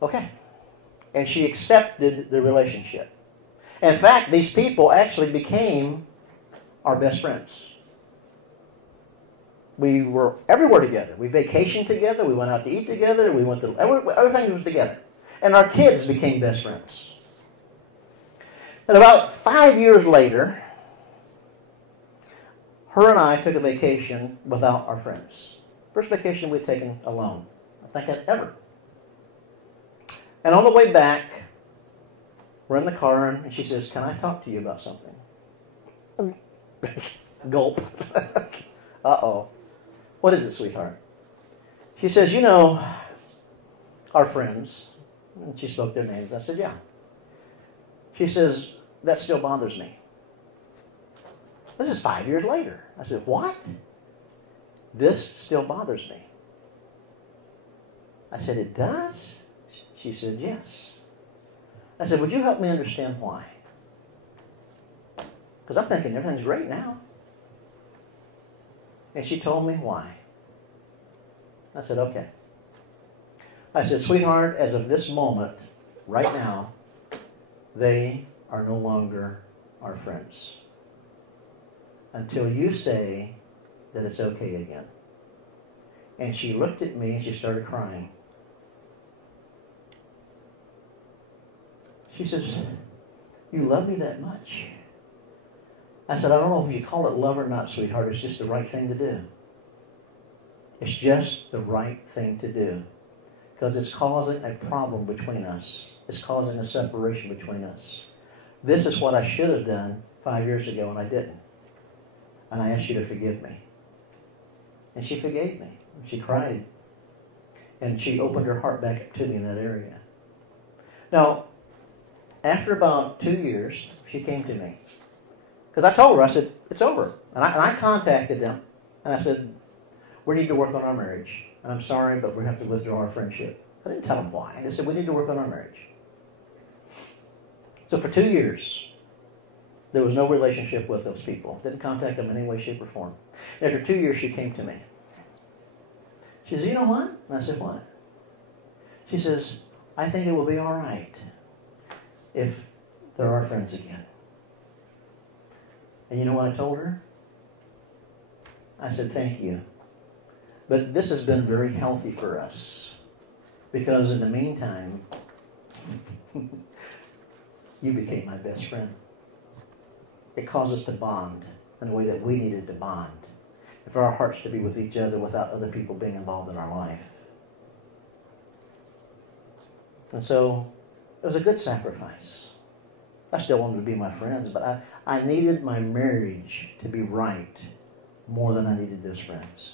Okay. And she accepted the relationship. In fact, these people actually became our best friends. We were everywhere together. We vacationed together. We went out to eat together. Everything was together. And our kids became best friends. And about 5 years later, her and I took a vacation without our friends. First vacation we'd taken alone, I think ever. And on the way back, we're in the car, and she says, can I talk to you about something? Gulp. Uh-oh. What is it, sweetheart? She says, you know, our friends. And she spoke their names. I said, yeah. She says, that still bothers me. This is 5 years later. I said, what? This still bothers me. I said, it does? She said, yes. I said, would you help me understand why? Because I'm thinking everything's great now. And she told me why. I said, okay. I said, sweetheart, as of this moment, right now, they are no longer our friends. Until you say that it's okay again. And she looked at me and she started crying. She says, you love me that much? I said, I don't know if you call it love or not, sweetheart. It's just the right thing to do. It's just the right thing to do. Because it's causing a problem between us. It's causing a separation between us. This is what I should have done 5 years ago, and I didn't. And I asked you to forgive me. And she forgave me. She cried. And she opened her heart back up to me in that area. Now, after about 2 years, she came to me. Because I told her, I said, it's over. And I contacted them. And I said, we need to work on our marriage. And I'm sorry, but we have to withdraw our friendship. I didn't tell them why. I just said, we need to work on our marriage. So for 2 years, there was no relationship with those people. Didn't contact them in any way, shape, or form. After 2 years, she came to me. She says, you know what? And I said, what? She says, I think it will be all right if they're our friends again. And you know what I told her? I said, thank you. But this has been very healthy for us, because in the meantime, you became my best friend. It caused us to bond in a way that we needed to bond, and for our hearts to be with each other without other people being involved in our life. And so it was a good sacrifice. I still wanted to be my friends, but I needed my marriage to be right more than I needed those friends.